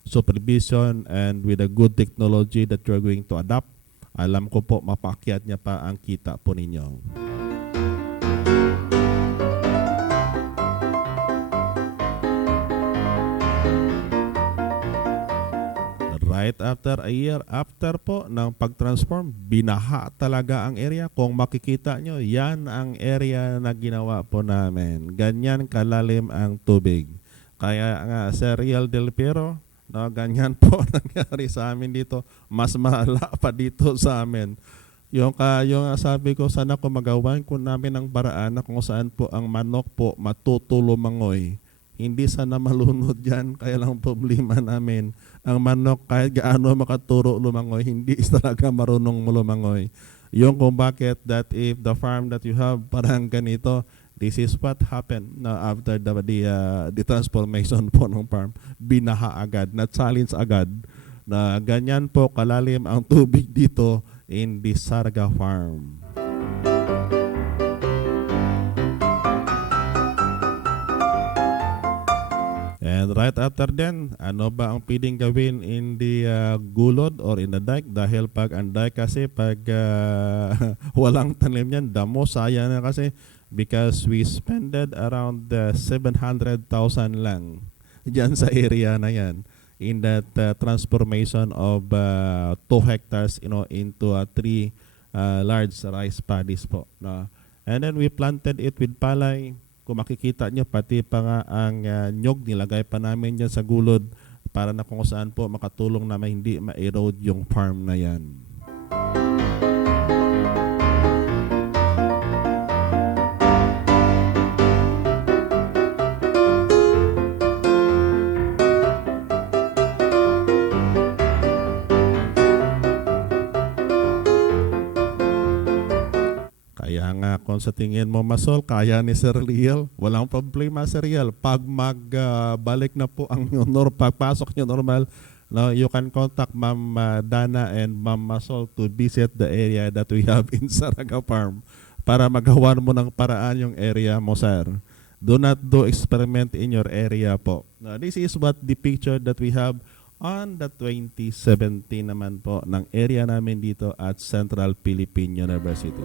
supervision and with the good technology that you're going to adopt, alam ko po mapakyat niya pa ang kita po ninyo. Right after a year after po ng pag-transform, binaha talaga ang area. Kung makikita nyo, yan ang area na ginawa po namin. Ganyan kalalim ang tubig. Kaya nga, Sir Riel Del Piero, no, ganyan po nangyari sa amin dito. Mas mahala pa dito sa amin. Yung sabi ko, sana ko magawan ko namin ang paraan na kung saan po ang manok po matutulumangoy. Hindi sana malunod yan, kaya lang problema namin. Ang manok, kahit gaano makaturo lumangoy, hindi talaga marunong lumangoy. Yung kung bakit that if the farm that you have parang ganito, this is what happened na after the transformation po ng farm. Binaha agad, na-challenge agad na ganyan po kalalim ang tubig dito in the Sarga farm. And right after then, ano ba ang pwedeng gawin in the gulod or in the dike? Dahil pag ang dike kasi, pag walang tanim yan, damo, sayang na kasi because we spended around 700,000 lang dyan sa area na yan in that transformation of 2 hectares into 3 large rice paddies po. No? And then we planted it with palay. Kung makikita nyo, pati pa nga ang nyog, nilagay pa namin dyan sa gulod para na kung saan po makatulong na hindi ma-erode yung farm na yan. Kaya nga kung sa tingin mo masol, kaya ni Sir Liel, walang problema Sir Liel. Pag magbalik na po ang pagpasok nyo normal, no, you can contact Ma'am Dana and Ma'am Masol to visit the area that we have in Saraga Farm para magawa mo ng paraan yung area mo, sir. Do not do experiment in your area po. Now, this is what the picture that we have on the 2017 naman po ng area namin dito at Central Philippine University.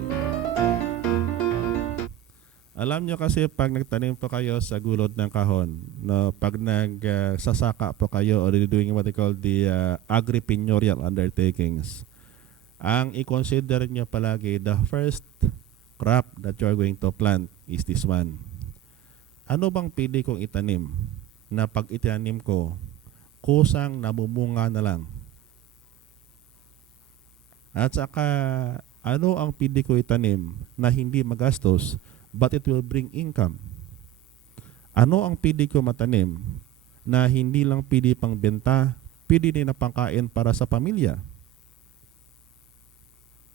Alam nyo kasi pag nagtanim po kayo sa gulod ng kahon, no, pag nagsasaka po kayo or doing what they call the agriprenurial undertakings, ang i-consider nyo palagi the first crop that you're going to plant is this one. Ano bang pwede kong itanim na pag itanim ko, kusang namumunga na lang? At saka, ano ang pwede ko itanim na hindi magastos but it will bring income? Ano ang pwede ko matanim na hindi lang pwede pang benta, pwede din na pangkain para sa pamilya?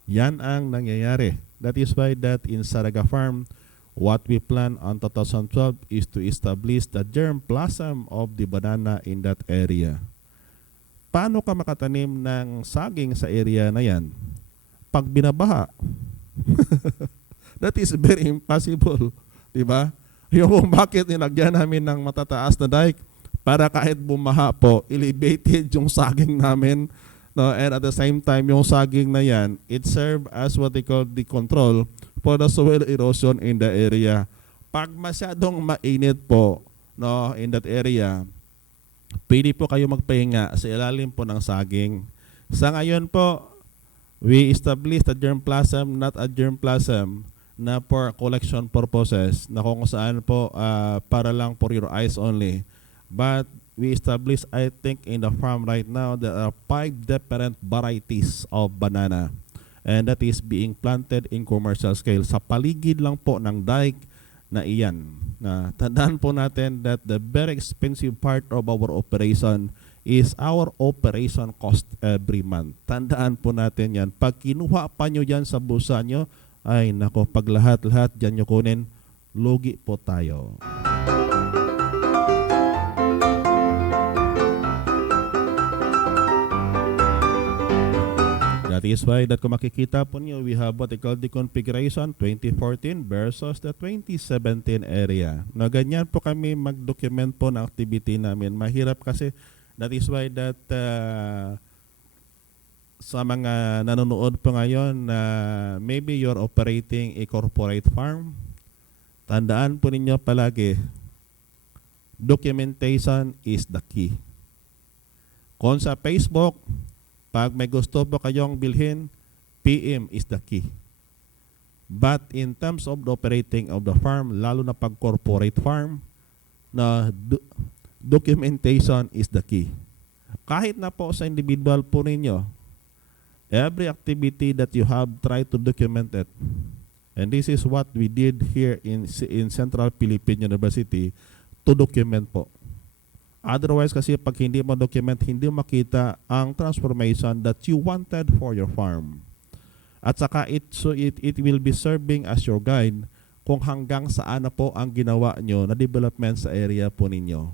Yan ang nangyayari. That is why that in Saraga Farm, what we plan on 2012 is to establish the germplasm of the banana in that area. Paano ka makatanim ng saging sa area na yan? Pag binabaha. That is very impossible. Diba? Yung bakit nilagyan namin ng matataas na dike para kahit bumaha po, elevated yung saging namin. No, and at the same time, yung saging na yan, it serve as what they call the control for the soil erosion in the area. Pag masyadong mainit po, no, in that area, pwede po kayo magpahinga sa ilalim po ng saging. Sa ngayon po, we establish the germplasm, not a germplasm na for collection purposes, na kung saan po para lang for your eyes only. But we established, I think, in the farm right now, there are 5 different varieties of banana. And that is being planted in commercial scale. Sa paligid lang po ng dike na iyan. Na tandaan po natin that the very expensive part of our operation is our operation cost every month. Tandaan po natin yan. Pag kinuha pa nyo yan sa bulsa nyo, ay nako, pag lahat-lahat dyan nyo kunin, lugi po tayo. That is why that kung makikita po niyo, we have what they call the configuration 2014 versus the 2017 area. Na ganyan po kami mag-document po ng activity namin. Mahirap kasi, that is why that sa mga nanonood po ngayon na maybe you're operating a corporate farm, tandaan po ninyo palagi, documentation is the key. Kung sa Facebook, pag may gusto po kayong bilhin, PM is the key. But in terms of the operating of the farm, lalo na pag corporate farm, na documentation is the key. Kahit na po sa individual po ninyo, every activity that you have, try to document it. And this is what we did here in Central Philippine University to document po. Otherwise kasi pag hindi mo document, hindi makita ang transformation that you wanted for your farm. At saka it will be serving as your guide kung hanggang saan na po ang ginawa nyo na development sa area po ninyo.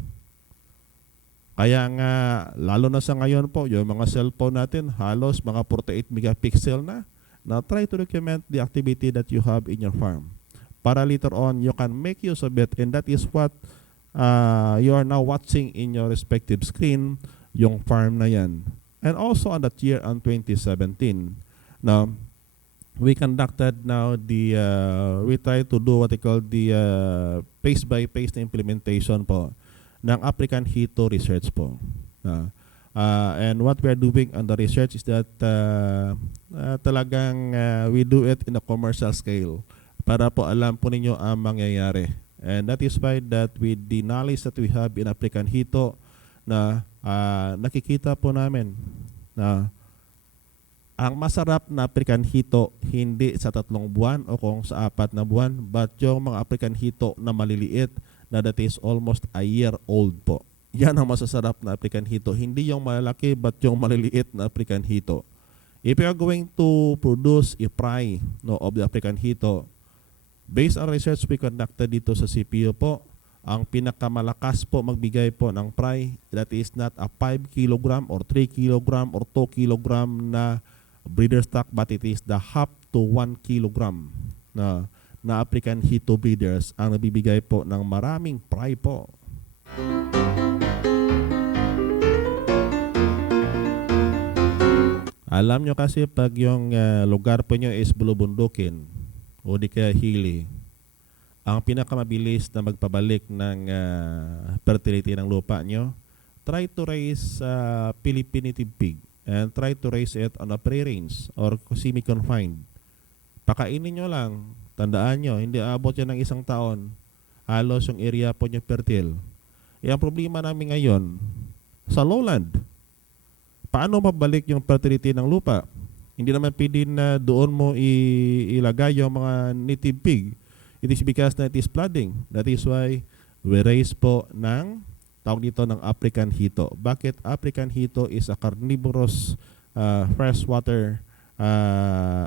Kaya nga, lalo na sa ngayon po, yung mga cellphone natin, halos mga 48 megapixel na. Now try to document the activity that you have in your farm. Para later on, you can make use of it, and that is what you are now watching in your respective screen, yung farm na yan. And also on that year, on 2017, now, we conducted now we try to do what they call the phase-by-phase na implementation po ng African Hito research po. And what we are doing on the research is that talagang we do it in a commercial scale para po alam po ninyo ang mangyayari. And that is why that with the knowledge that we have in African Hito na nakikita po namin na ang masarap na African Hito hindi sa 3 buwan o kung sa 4 na buwan, but yung mga African Hito na maliliit na that is almost a year old po. Yan ang masasarap na African Hito. Hindi yung malalaki but yung maliliit na African Hito. If you are going to produce a fry of the African Hito, Based on research we conducted dito sa CPU po, ang pinakamalakas po magbigay po ng fry, that is not a 5 kilogram or 3 kilogram or 2 kilogram na breeder stock, but it is the half to 1 kilogram na African Hito breeders ang nabibigay po ng maraming fry po. Alam nyo kasi pag yung lugar po nyo is bulubundukin o di kaya hili, ang pinakamabilis na magpabalik ng fertility ng lupa nyo, try to raise Philippine native pig and try to raise it on a prairie range or semi-confined. Pakainin nyo lang, tandaan nyo, hindi abot yan ng isang taon, halos yung area po nyo fertile. Ang problema namin ngayon, sa lowland, paano mabalik yung fertility ng lupa? Hindi naman pwede na doon mo ilagay yung mga native pig. It is because that is flooding. That is why we raise po ng tawag dito ng African Hito. Bakit? African Hito is a carnivorous freshwater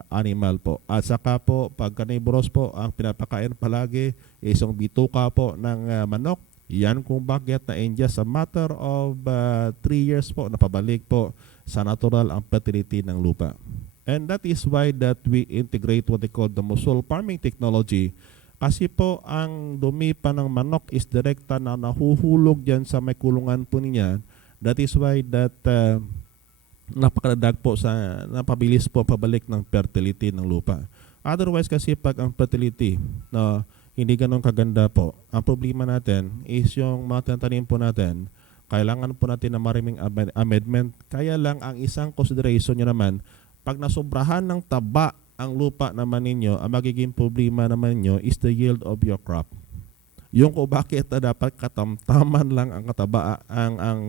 animal po. At saka po, pag carnivorous po, ang pinapakain palagi is yung bituka po ng manok. Yan kung bakit na in just a matter of 3 years po, napabalik po sa natural ang fertility ng lupa. And that is why that we integrate what they call the mussel farming technology. Kasi po ang dumi pa ng manok is direkta na nahuhulog dyan sa may kulungan po niya. That is why that napakaladag po sa napabilis po pabalik ng fertility ng lupa. Otherwise kasi pag ang fertility hindi ganun kaganda po, ang problema natin is yung mga tanim po natin, kailangan po natin na maraming amendment. Kaya lang ang isang consideration nyo naman, pag nasobrahan ng taba ang lupa naman ninyo, ang magiging problema naman nyo is the yield of your crop. Yung kung bakit dapat katamtaman lang ang kataba, ang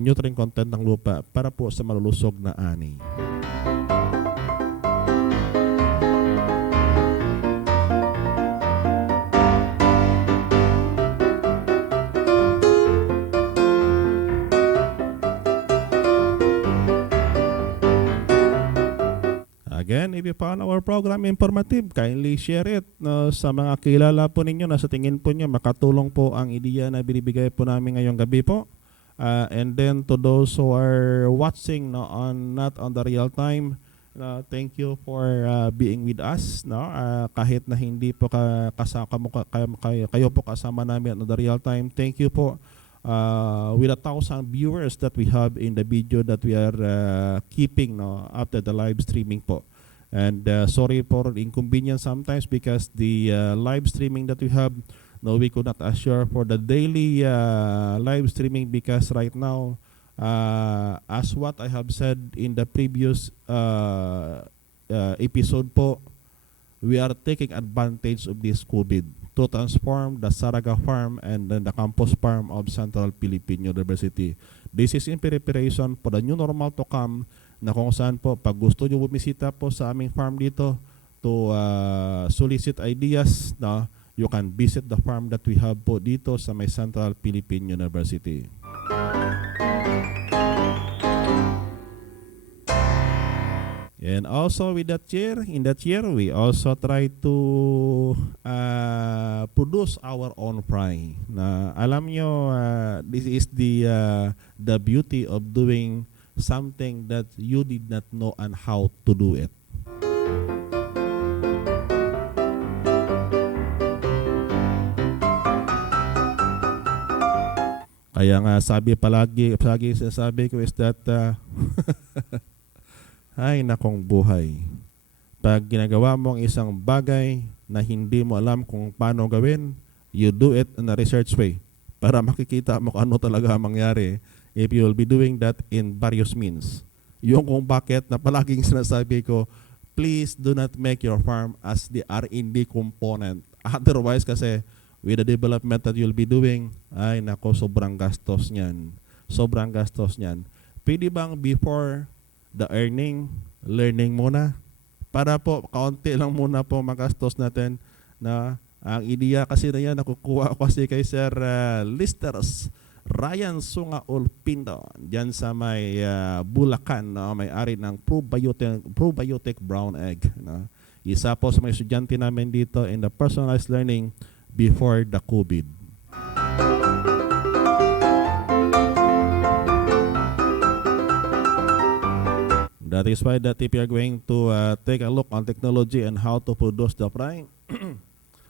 nutrient content ng lupa para po sa malulusog na ani. Again, if you found our program informative, kindly share it sa mga kilala po ninyo na sa tingin po nyo makatulong po ang ideya na binibigay po namin ngayong gabi po. And then to those who are watching not on the real time, thank you for being with us. Kahit na hindi po kayo po kasama namin on the real time, thank you po. With 1,000 viewers that we have in the video that we are keeping after the live streaming po. And sorry for inconvenience sometimes because the live streaming that we have, we could not assure for the daily live streaming because right now, as what I have said in the previous episode po, we are taking advantage of this COVID to transform the Saraga Farm and then the campus farm of Central Philippine University. This is in preparation for the new normal to come, na kung saan po pag gusto nyo bumisita po sa aming farm dito to solicit ideas, you can visit the farm that we have po dito sa may Central Philippine University. And also with that year, in that year, we also try to produce our own fry. Na alam nyo, this is the beauty of doing something that you did not know and how to do it. Kaya nga sabi palagi sinasabi ko is that ay nakong buhay. Pag ginagawa mo ang isang bagay na hindi mo alam kung paano gawin, you do it in a research way para makikita mo kung ano talaga mangyari if you will be doing that in various means. Yung kung bakit na palaging sinasabi ko, please do not make your farm as the R&D component. Otherwise kasi with the development that you'll be doing, ay nako, sobrang gastos niyan. Sobrang gastos niyan. Pwede bang before the learning muna? Para po, kaunti lang muna po magastos natin na ang ideya kasi na yan, nakukuha ko kasi kay Sir Listers Ryan Sunga Ulpindo dyan sa may Bulacan, may ari ng probiotic brown egg. Isa po sa mga estudyante namin dito in the personalized learning before the COVID. That is why that if you are going to take a look on technology and how to produce the fry,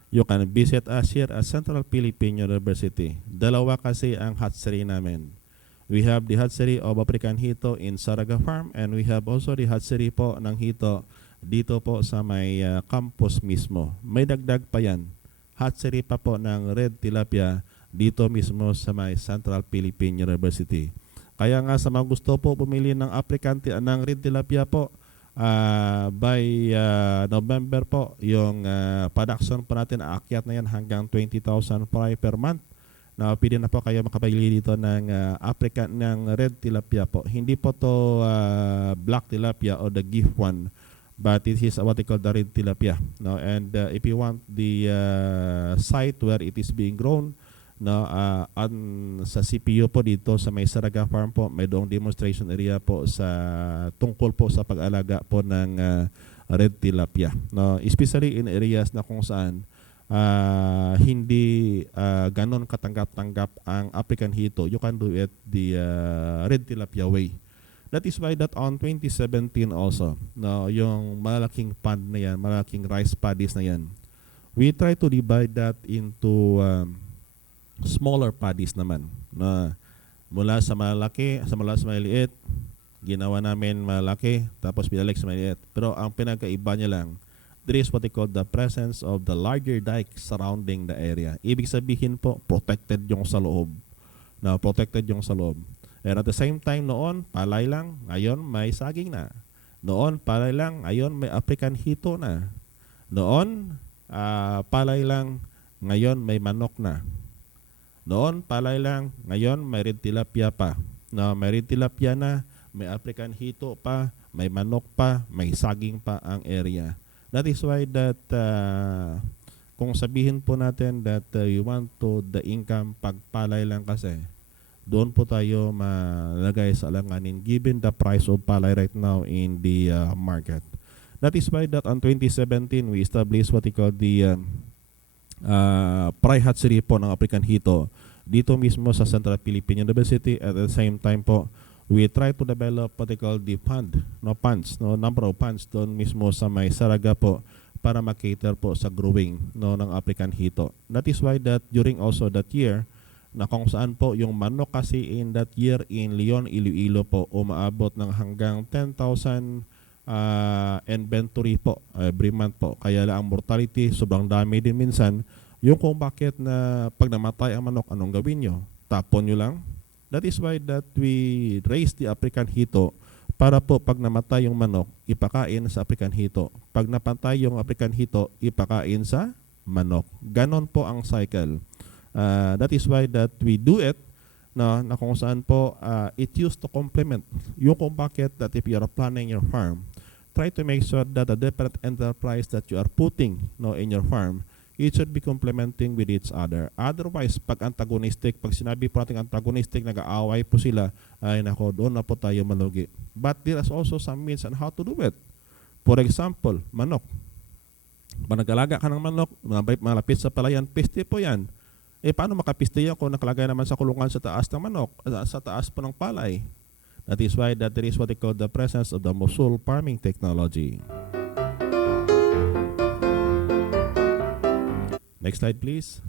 you can visit us here at Central Philippine University. Dalawa kasi ang hatchery namin. We have the hatchery of African Hito in Saraga Farm, and we have also the hatchery po ng Hito dito po sa may campus mismo. May dagdag pa yan. Hatchery pa po ng Red Tilapia dito mismo sa may Central Philippine University. Kaya nga sa mga gusto po bumili ng ng Red Tilapia po, by November po, yung production po natin, aakyat na yan hanggang 20,000 fry per month. Na pwede na po kayo makabili dito ng ng Red Tilapia po. Hindi po to Black Tilapia or the gift one, but it is what they call the Red Tilapia. No? And if you want the site where it is being grown, no, sa CPU po dito sa may Saraga Farm po, may doong demonstration area po sa tungkol po sa pag-alaga po ng Red Tilapia, no, especially in areas na kung saan hindi ganon katanggap-tanggap ang African Hito. You can do it the Red Tilapia way. That is why that on 2017 also, no, yung malaking pond na yan, malaking rice paddies na yan, we try to divide that into smaller paddies naman, na mula sa malaki, mula sa maliit, ginawa namin malaki, tapos binalik sa maliit. Pero ang pinagkaiba niya lang, there is what they call the presence of the larger dike surrounding the area. Ibig sabihin po, protected yung sa loob. Na protected yung sa loob. And at the same time, noon, palay lang, ngayon may saging na. Noon, palay lang, ngayon may African Hito na. Noon, palay lang, ngayon may manok na. Noon, palay lang. Ngayon, may Red Tilapia pa. No, may Red Tilapia na, may African Hito pa, may manok pa, may saging pa ang area. That is why that kung sabihin po natin that you want to the income pagpalay lang kasi, doon po tayo malagay sa alanganin given the price of palay right now in the market. That is why that on 2017, we established what we call the fry hatchery po ng African Hito dito mismo sa Central Philippine University. At the same time po, we try to develop what they call the number of ponds doon mismo sa may Saraga po para makater po sa growing, no, ng African Hito. That is why that during also that year, na kung saan po yung manok kasi in that year in Leon, Iloilo po, umaabot ng hanggang 10,000 inventory po every month po. Kaya lang ang mortality sobrang dami din minsan. Yung kung bakit na pag namatay ang manok, anong gawin nyo? Tapon nyo lang? That is why that we raise the African Hito para po pag namatay yung manok, ipakain sa African Hito. Pag napantay yung African Hito, ipakain sa manok. Ganon po ang cycle. That is why that we do it, na kung saan po it used to complement yung kung bakit that if you are planning your farm, try to make sure that the different enterprise that you are putting, no, in your farm, it should be complementing with each other. Otherwise, pag antagonistic, pag sinabi po natin antagonistic, nag-aaway po sila, ay nako, doon na po tayo malugi. But there is also some means on how to do it. For example, manok. Pag nag-alaga ka ng manok, malapit sa palayan, piste po yan. Paano makapiste yan kung nakalagay naman sa kulungan sa taas ng manok, sa taas po ng palay? That is why that there is what they call the presence of the mussel farming technology. Next slide, please.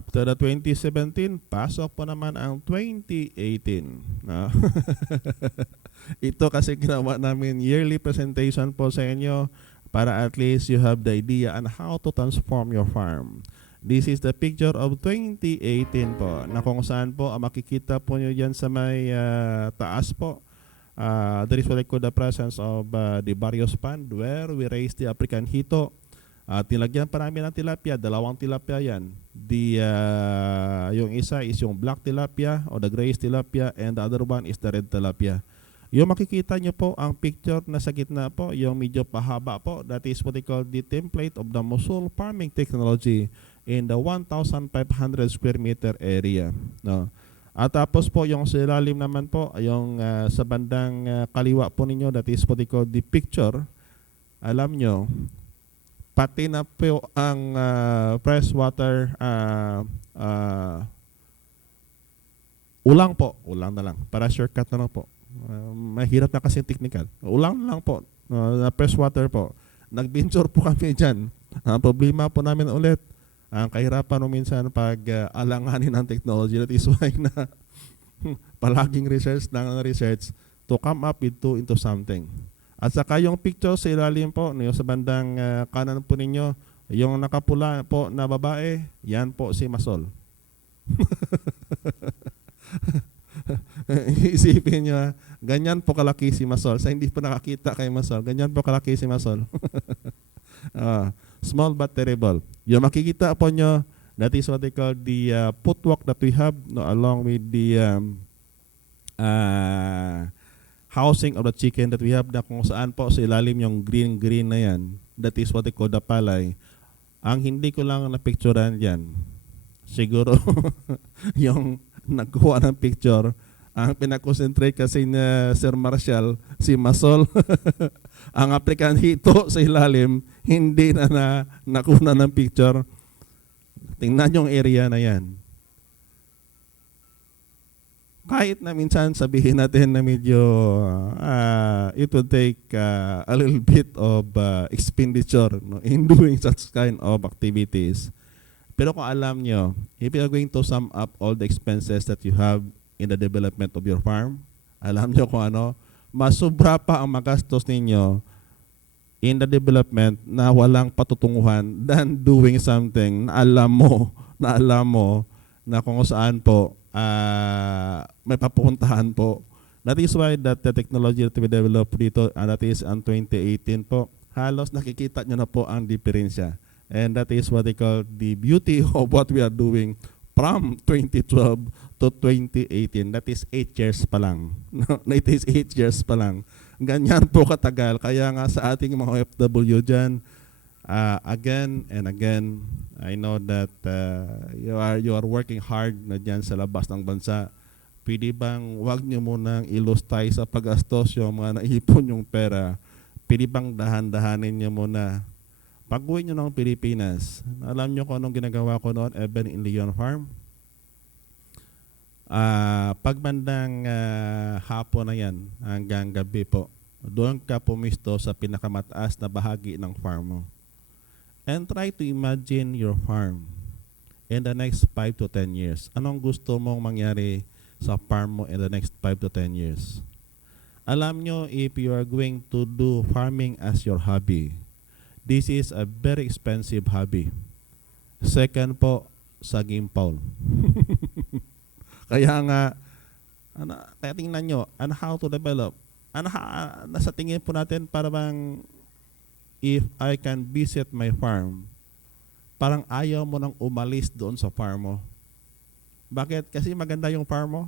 After the 2017, pasok po naman ang 2018. No? Ito kasi ginawa namin yearly presentation po sa inyo para at least you have the idea on how to transform your farm. This is the picture of 2018 po, na kung saan po makikita po nyo dyan sa may taas po. There is what I call the presence of the various pond where we raise the African Hito. Tinlagyan pa namin ng tilapia, 2 tilapia yan. Yung isa is yung black tilapia o the grayish tilapia, and the other one is the red tilapia. Yung makikita nyo po ang picture na sa gitna po, yung medyo pahaba po, that is what they call the template of the mussel farming technology in the 1,500 square meter area. No? At tapos po yung sa ilalim naman po, yung sa bandang kaliwa po ninyo, that is what they call the picture. Alam nyo, pati na po ang freshwater ulang po. Ulang na lang. Para shortcut na lang po. Mahirap na kasi technical. Ulang na lang po. Freshwater po. Nag-venture po kami dyan. Ang problema po namin ulit, ang kahirapan minsan pag alanganin ng technology. That is why na palaging research to come up into something. At saka yung picture sa ilalim po, yung sa bandang kanan po ninyo, yung nakapula po na babae, yan po si Masol. Isipin nyo, ganyan po kalaki si Masol. Sa hindi po nakakita kay Masol, ganyan po kalaki si Masol. Small but terrible. Yung makikita po nyo, that is what they call the footwalk that we have, no, along with the housing of the chicken that we have, na kung saan po sa ilalim yung green na yan, that is what they call the palay. Ang hindi ko lang na-picturean dyan, siguro yung nagkuha ng picture, ang pinakonsentrate kasi na Sir Marshall, si Masol, ang applicant hito sa ilalim, hindi na nakuna ng picture. Tingnan yung area na yan. Kahit na minsan sabihin natin na medyo it would take a little bit of expenditure, no, in doing such kind of activities. Pero kung alam nyo, if you are going to sum up all the expenses that you have in the development of your farm, alam nyo kung ano, masubra pa ang magastos ninyo in the development na walang patutunguhan than doing something na alam mo na kung saan po may papuntahan po. That is why that the technology that we developed dito, that is on 2018 po, halos nakikita nyo na po ang diferensya. And that is what they call the beauty of what we are doing from 2012 to 2018. That is 8 years pa lang. It is 8 years pa lang. Ganyan po katagal. Kaya nga sa ating mga OFW dyan, again and again, I know that you are working hard na dyan sa labas ng bansa. Pwede bang wag nyo munang ilus tayo sa paggastos yung mga naipon yung pera? Pwede bang dahan-dahanin nyo muna? Pag-uwi nyo ng Pilipinas, alam nyo kung anong ginagawa ko noon, even in Leon Farm? Pagbandang hapon na yan, hanggang gabi po, doon ka pumisto sa pinakamataas na bahagi ng farm mo. And try to imagine your farm in the next 5 to 10 years. Anong gusto mong mangyari sa farm mo in the next 5 to 10 years? Alam nyo, if you are going to do farming as your hobby, this is a very expensive hobby. Second po, saging Paul. Kaya nga, kaya tingnan nyo, how to develop. Nasa tingin po natin, parang if I can visit my farm, parang ayaw mo nang umalis doon sa farm mo. Bakit? Kasi maganda yung farm mo.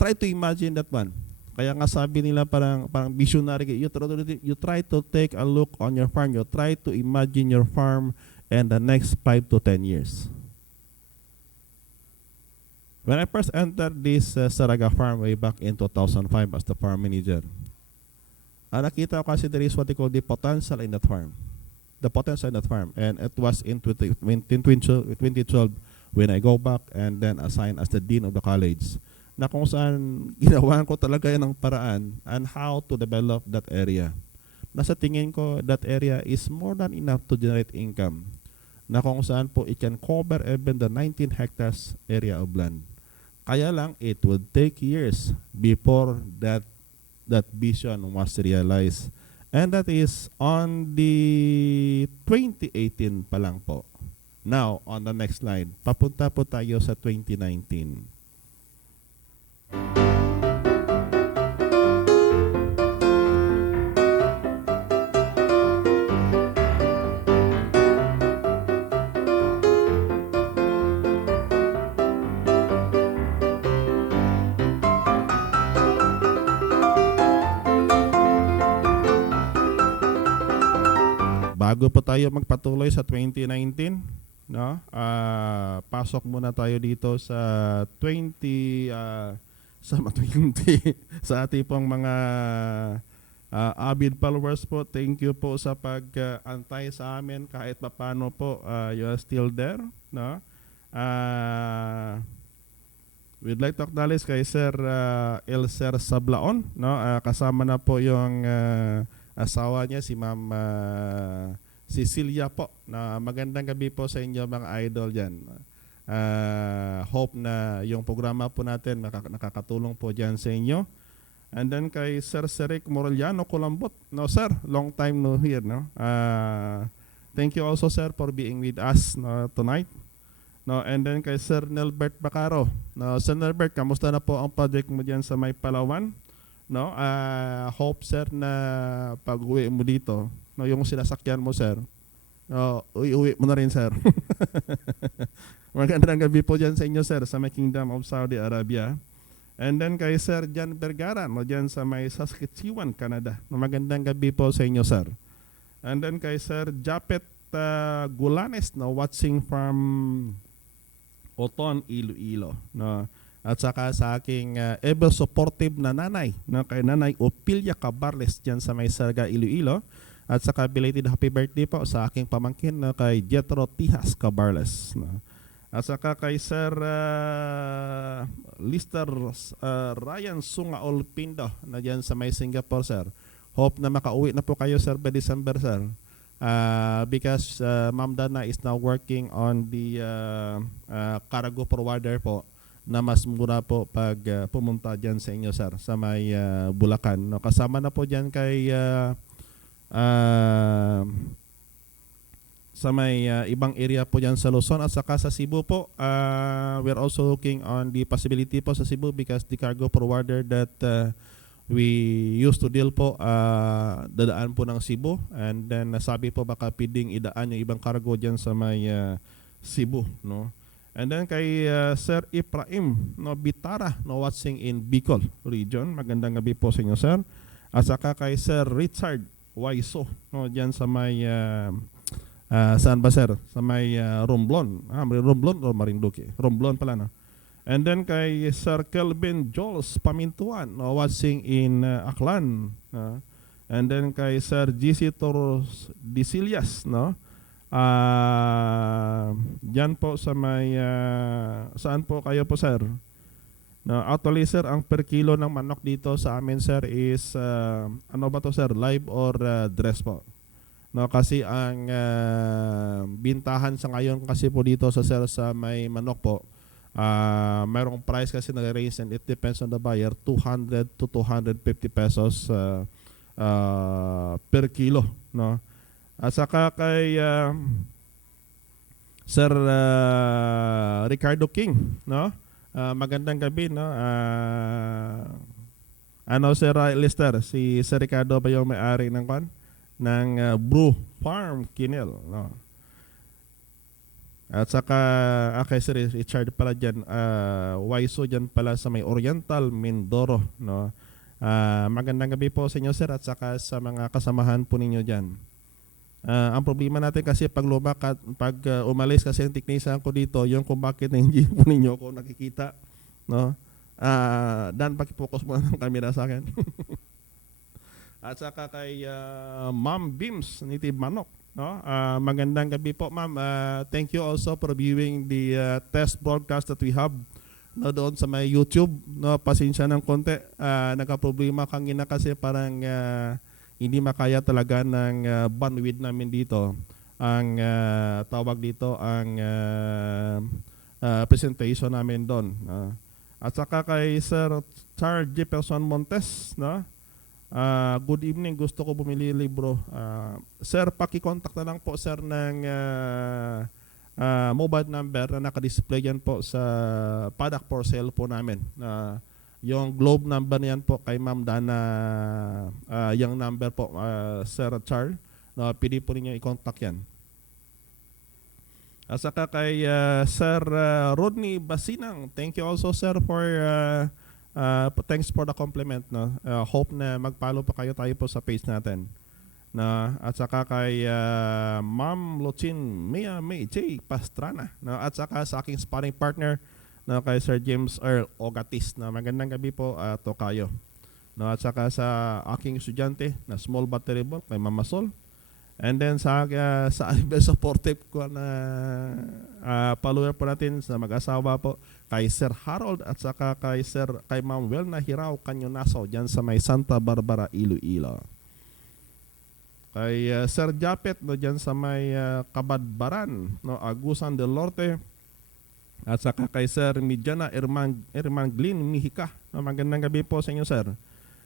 Try to imagine that one. Kaya nga sabi nila parang visionary, you try to take a look on your farm, you try to imagine your farm in the next 5 to 10 years. When I first entered this Saraga farm way back in 2005 as the farm manager, nakita ko kasi there is what they call the potential in that farm. The potential in that farm. And it was in 2012 when I go back and then assigned as the dean of the college, na kung saan ginawa ko talaga yan ng paraan and how to develop that area. Nasa tingin ko, that area is more than enough to generate income, na kung saan po it can cover even the 19 hectares area of land. Kaya lang, it would take years before that vision was realized. And that is on the 2018 pa lang po. Now, on the next slide, papunta po tayo sa 2019. bago po tayo magpatuloy sa 2019, no? Pasok muna tayo dito sa 20 sa 20 sa ating pong mga avid followers po. Thank you po sa pag-antay sa amin kahit paano po you are still there, no? We'd like to acknowledge kay Sir Elser Sablaon, no? Kasama na po yung asawa niya si Ma'am Cecilia po. Na magandang gabi po sa inyo mga idol diyan. Hope na yung programa po natin nakakatulong po diyan sa inyo. And then kay Sir Seric Morellano Colambot. No sir, long time no here, no. Thank you also sir for being with us tonight. No, and then kay Sir Nelbert Bacaro. No, Sir Nelbert, kamusta na po ang project mo diyan sa May Palawan? No, hope sir na pag-uwi mo dito, no, yung sinasakyan mo sir. No, uwi mo na rin sir. Magandang gabi po diyan sa inyo sir sa May Kingdom of Saudi Arabia. And then kay Sir Jan Vergara, no, diyan sa May Saskatchewan, Canada. No, magandang gabi po sa inyo sir. And then kay Sir Japet Gulanes, no, watching from Oton, Iloilo, no. At saka sa aking ever supportive na nanay, no, kay Nanay Opilia Cabarles diyan sa May Sarga, Iloilo. At saka belated happy birthday po sa aking pamangkin, no, kay Jetro Tijas Cabarles, no. At saka kay Sir Lister Ryan Sungaol Pindo na diyan sa May Singapore sir. Hope na makauwi na po kayo sir by December sir. Because Ma'am Dana is now working on the cargo forwarder po na mas mura po pag pumunta dyan sa inyo sir sa may Bulacan. No, kasama na po dyan kay sa may ibang area po dyan sa Luzon at saka sa Cebu po. We're also looking on the possibility po sa Cebu because the cargo forwarder that we used to deal po, dadaan po ng Cebu, and then nasabi po baka pwedeng idaan yung ibang cargo dyan sa may Cebu, no. And then kay Sir Ibrahim, no, Bitara, no, watching in Bicol region. Magandang gabi po sa inyo sir. At saka kay Sir Richard Waiso, no, dyan sa may saan ba sir? Sa may Romblon. Romblon o Marinduque? Romblon pala, no. And then kay Sir Kelvin Jols Pamintuan, no, watching in Aklan. And then kay Sir GC Toros Disillas, no. Diyan po sa may saan po kayo po sir? No, actually sir, ang per kilo ng manok dito sa amin sir is ano ba to sir? Live or dress po? No, kasi ang bintahan sa ngayon kasi po dito sa sir sa may manok po, mayroong price kasi nag-range and it depends on the buyer, 200 to 250 pesos per kilo, no. At saka kay Sir Ricardo King, no. Magandang gabi, no. Ano Sir Lister, si Sir Ricardo ba yung may-ari ng Brew Farm Kinel, no. At saka kay Sir Richard pala dyan, Waiso dyan pala sa may Oriental, Mindoro, no. Magandang gabi po sa inyo sir at saka sa mga kasamahan po ninyo dyan. Ang problema natin kasi pag umalis kasi ang technician ko dito, yung kung bakit na hindi po ninyo ko nakikita, no. Dan, paki-focus mo ng camera sa akin. At saka kay Ma'am Bims Nitib Manok, no? Magandang gabi po ma'am. Thank you also for viewing the test broadcast that we have, no, doon sa may YouTube, no. Pasensya ng konti, nagka-problema kanina kasi parang hindi makaya talaga ng bandwidth namin dito. Ang tawag dito ang presentation namin doon. At saka kay Sir Charles Jefferson Montes, no. Good evening, gusto ko bumili libro. Sir, paki-contact na lang po sir ng mobile number na naka-display yan po sa product for sale po namin. Yung globe number niyan po kay Ma'am Dana, yung number po, Sir Charles, pwede po ninyo i-contact yan. At saka kay Sir Rodney Basinang, thank you also sir for thanks for the compliment, no. Hope na mag-follow pa tayo po sa page natin. na at saka kay Ma'am Luchin Mia May J. Pastrana na at saka sa aking sparring partner na kay Sir James Earl Ogatis na magandang gabi po Tokayo. No, at saka sa aking estudyante na small battery ball kay Mama Sol. And then sa supportive ko na follower po natin sa mag-asawa po kay Sir Harold at saka kay Ma'am Welna Hirao Canyonaso diyan sa may Santa Barbara, Iloilo. Kay Sir Japet no diyan sa may Kabadbaran no Agusan del Norte at saka kay Sir Midiana Erman Glyn Mihika no, magandang gabi po sa inyo sir.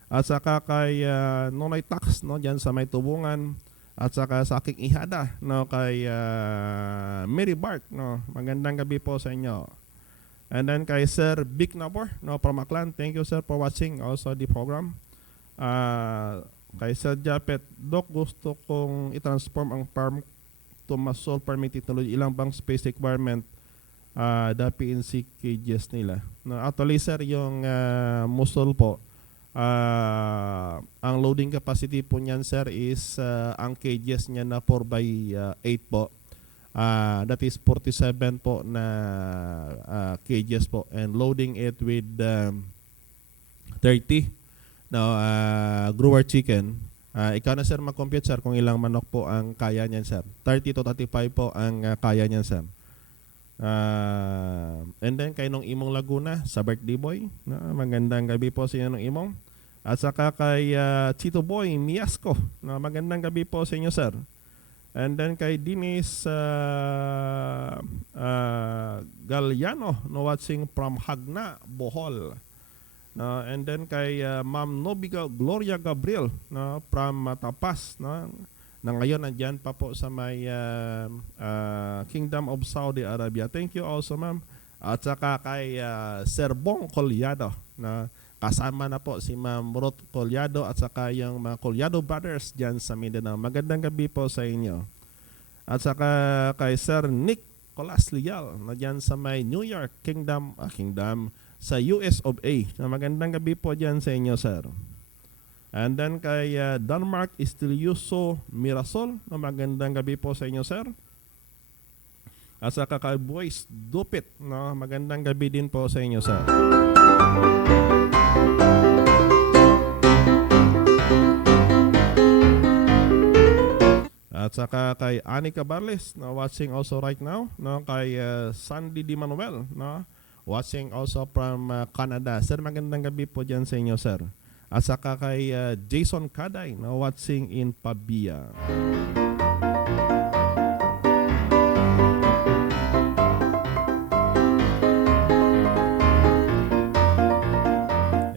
At saka kay Nonoy Tax no diyan sa may Tubungan at saka sa aking ihada no kay Mary Bark no, magandang gabi po sa inyo. And then kay Sir Big Nabor no from Aklan, thank you sir for watching also the program. Kay Sir Japet, Doc, gusto kong i-transform ang farm to muscle farming technology. Ilang bang space requirement the PNC cages nila? No, actually, sir, yung muscle po, ang loading capacity po niyan, sir, is ang cages niya na 4x8 po. That is 47 po na cages po. And loading it with 30. Now, grower chicken, ikaw na sir mag-compute sir kung ilang manok po ang kaya niyan sir. 30 to 35 po ang kaya niyan sir. And then kay nung Imong Laguna sa birthday boy, magandang gabi po sa inyo nung Imong. At saka kay Chito Boy Miasco, magandang gabi po sa inyo sir. And then kay Dennis Galyano, no, watching from Hagna, Bohol. And then kay Ma'am Nobiga Gloria Gabriel from Tapas na ngayon nandiyan pa po sa may Kingdom of Saudi Arabia. Thank you also ma'am. At saka kay Sir Bong Collado na kasama na po si Ma'am Ruth Collado at saka yung mga Collado Brothers diyan sa Mindanao. Magandang gabi po sa inyo. At saka kay Sir Nick Colas Leal na diyan sa may New York Kingdom sa US of A. Magandang gabi po dyan sa inyo, sir. And then kay Denmark Estilioso Mirasol. Magandang gabi po sa inyo, sir. At saka kay Boys Dupit. Magandang gabi din po sa inyo, sir. At saka kay Anika Barles, watching also right now. Kay Sandy Di Manuel, watching also from Canada. Sir, magandang gabi po dyan sa inyo, sir. At saka kay Jason Kaday, watching in Pabia.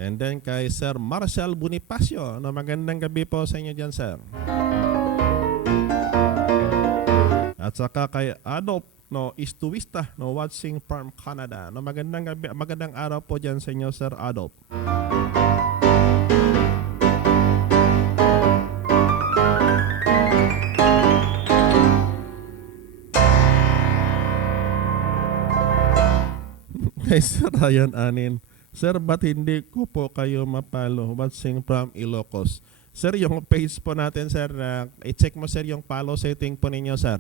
And then kay Sir Marshall Bonifacio, magandang gabi po sa inyo dyan, sir. At saka kay Adolf Istuwista, watching from Canada. Magandang gabi, magandang araw po dyan sa inyo, Sir Adolf. Kay Sir Ryan Anin, Sir, ba't hindi ko po kayo mapalo? Watching from Ilocos. Sir, yung page po natin, sir, i-check mo, sir, yung follow setting po ninyo, sir.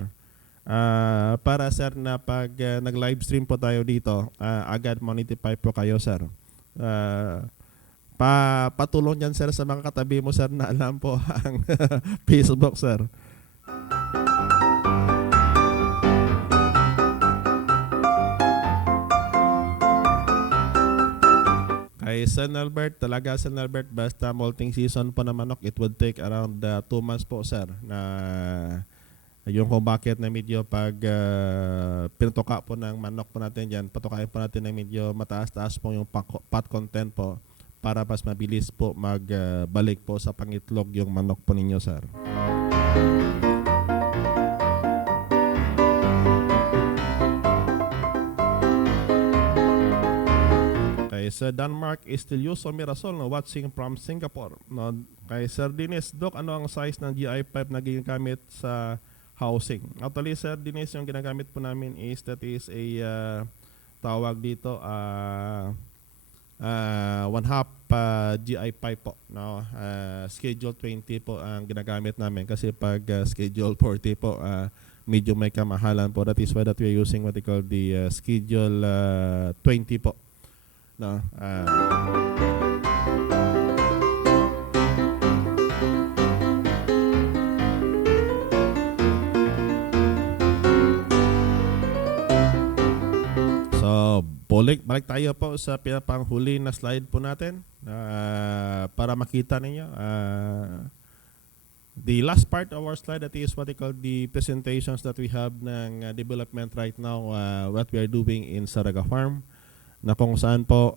Para sir na pag nag-live stream po tayo dito, agad monetize po kayo sir. Patulong yan sir sa mga katabi mo sir na alam po ang Facebook sir. Kay San Albert, talaga San Albert, basta molting season po na manok, it would take around 2 months po sir na yung kung bakit na medyo pag pinutuka po ng manok po natin dyan, patukain po natin na medyo mataas-taas po yung fat content po para mas mabilis po magbalik po sa pangitlog yung manok po ninyo, sir. Kay Sir Denmark Estilioso Mirasol, watching from Singapore. Kay Sir Dennis, Doc, ano ang size ng GI5 na ginagamit sa housing? Actually, Sir Dennis, yung ginagamit po namin is that is a tawag dito one half GI pipe po, no? Schedule 20 po ang ginagamit namin kasi pag schedule 40 po, medyo may kamahalan po. That is why that we are using what they call the schedule 20 po, no? So, balik tayo po sa pinapanghuli na slide po natin para makita ninyo. The last part of our slide, that is what they call the presentations that we have ng development right now, what we are doing in Saraga Farm, na kung saan po,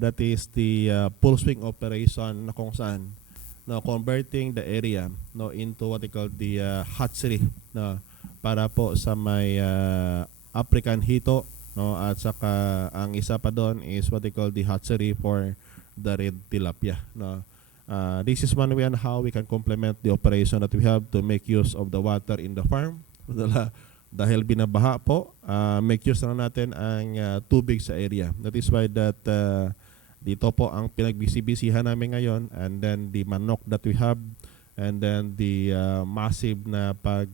that is the full swing operation na kung saan converting the area into what they call the hatchery, para po sa may African hito, at saka ang isa pa doon is what they call the hatchery for the red tilapia. This is one way on how we can complement the operation that we have to make use of the water in the farm. Dahil binabaha po, make use na natin ang tubig sa area. That is why that dito po ang pinagbisi-bisihan namin ngayon, and then the manok that we have, and then the massive na pag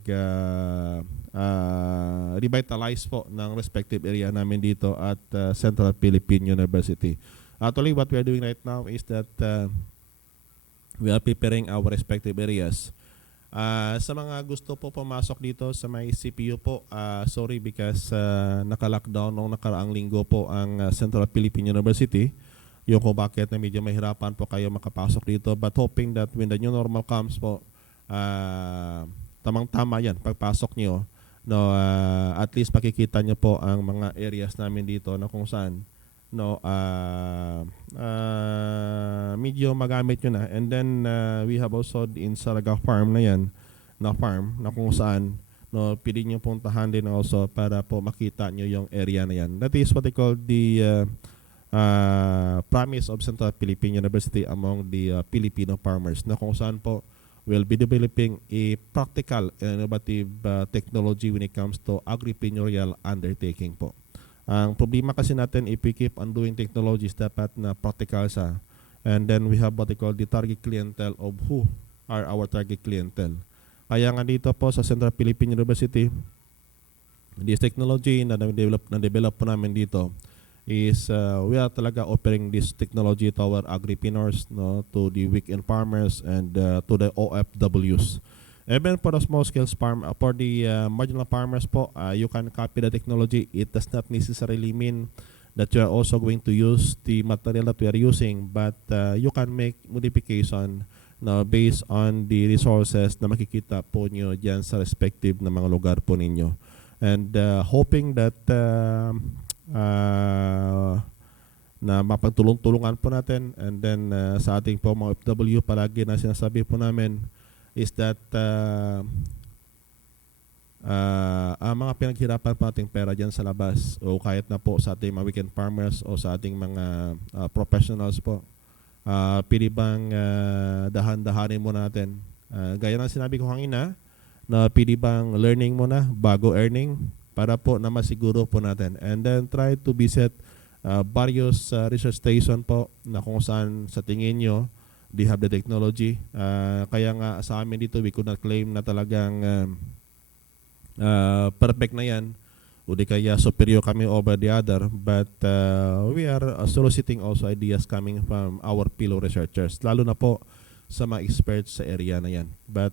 revitalize po ng respective area namin dito at Central Philippine University. Actually, what we are doing right now is that we are preparing our respective areas. Sa mga gusto po pumasok dito sa may CPU po, sorry because naka-lockdown noong nakaraang linggo po ang Central Philippine University. Yung kung bakit na medyo mahirapan po kayo makapasok dito, but hoping that when the new normal comes po, tamang-tama yan pagpasok nyo, at least makikita nyo po ang mga areas namin dito na kung saan medyo magamit nyo na. And then we have also in Saraga Farm na yan, na farm na kung saan pwede nyo puntahan din also para po makita nyo yung area na yan. That is what they call the promise of Central Philippine University among the Filipino farmers, na kung saan po we'll be developing a practical and innovative technology when it comes to agripreneurial undertaking po. Ang problema kasi natin, if we keep on doing technologies, dapat na practical sa, and then we have what they call the target clientele of who are our target clientele. Kaya nga dito po sa Central Philippine University, this technology na develop po namin dito is we are talaga offering this technology to our agripreneurs, to the weekend farmers, and to the OFWs. Even for the small scale farm, for the marginal farmers po, you can copy the technology. It does not necessarily mean that you are also going to use the material that we are using, but you can make modification based on the resources na makikita po nyo dyan sa respective na mga lugar po ninyo. And hoping that na mapagtulong-tulungan po natin, and then sa ating po mga FW, palagi na sinasabi po namin is that ang mga pinaghirapan po nating pera dyan sa labas, o kahit na po sa ating mga weekend farmers o sa ating mga professionals po, pwede bang dahan-dahanin mo natin, gaya ng sinabi ko kanina, na pwede bang learning muna bago earning, para po na masiguro po natin, and then try to visit various research station po na kung saan sa tingin nyo they have the technology. Kaya nga sa amin dito, we could not claim na talagang perfect na yan, o di kaya superior kami over the other, but we are soliciting also ideas coming from our fellow researchers, lalo na po sa mga experts sa area na yan. But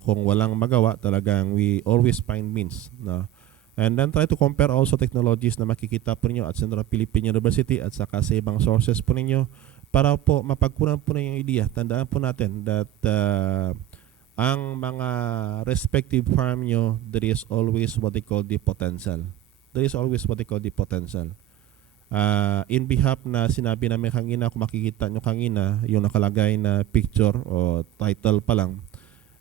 kung walang magawa, talagang we always find means, and then try to compare also technologies na makikita po ninyo at Central Philippine University at saka sa ibang sources po ninyo, para po mapagkunan po na yung idea. Tandaan po natin that ang mga respective farm nyo, there is always what they call the potential. There is always what they call the potential. In behalf na sinabi namin kanina, kung makikita nyo kanina, yung nakalagay na picture o title pa lang,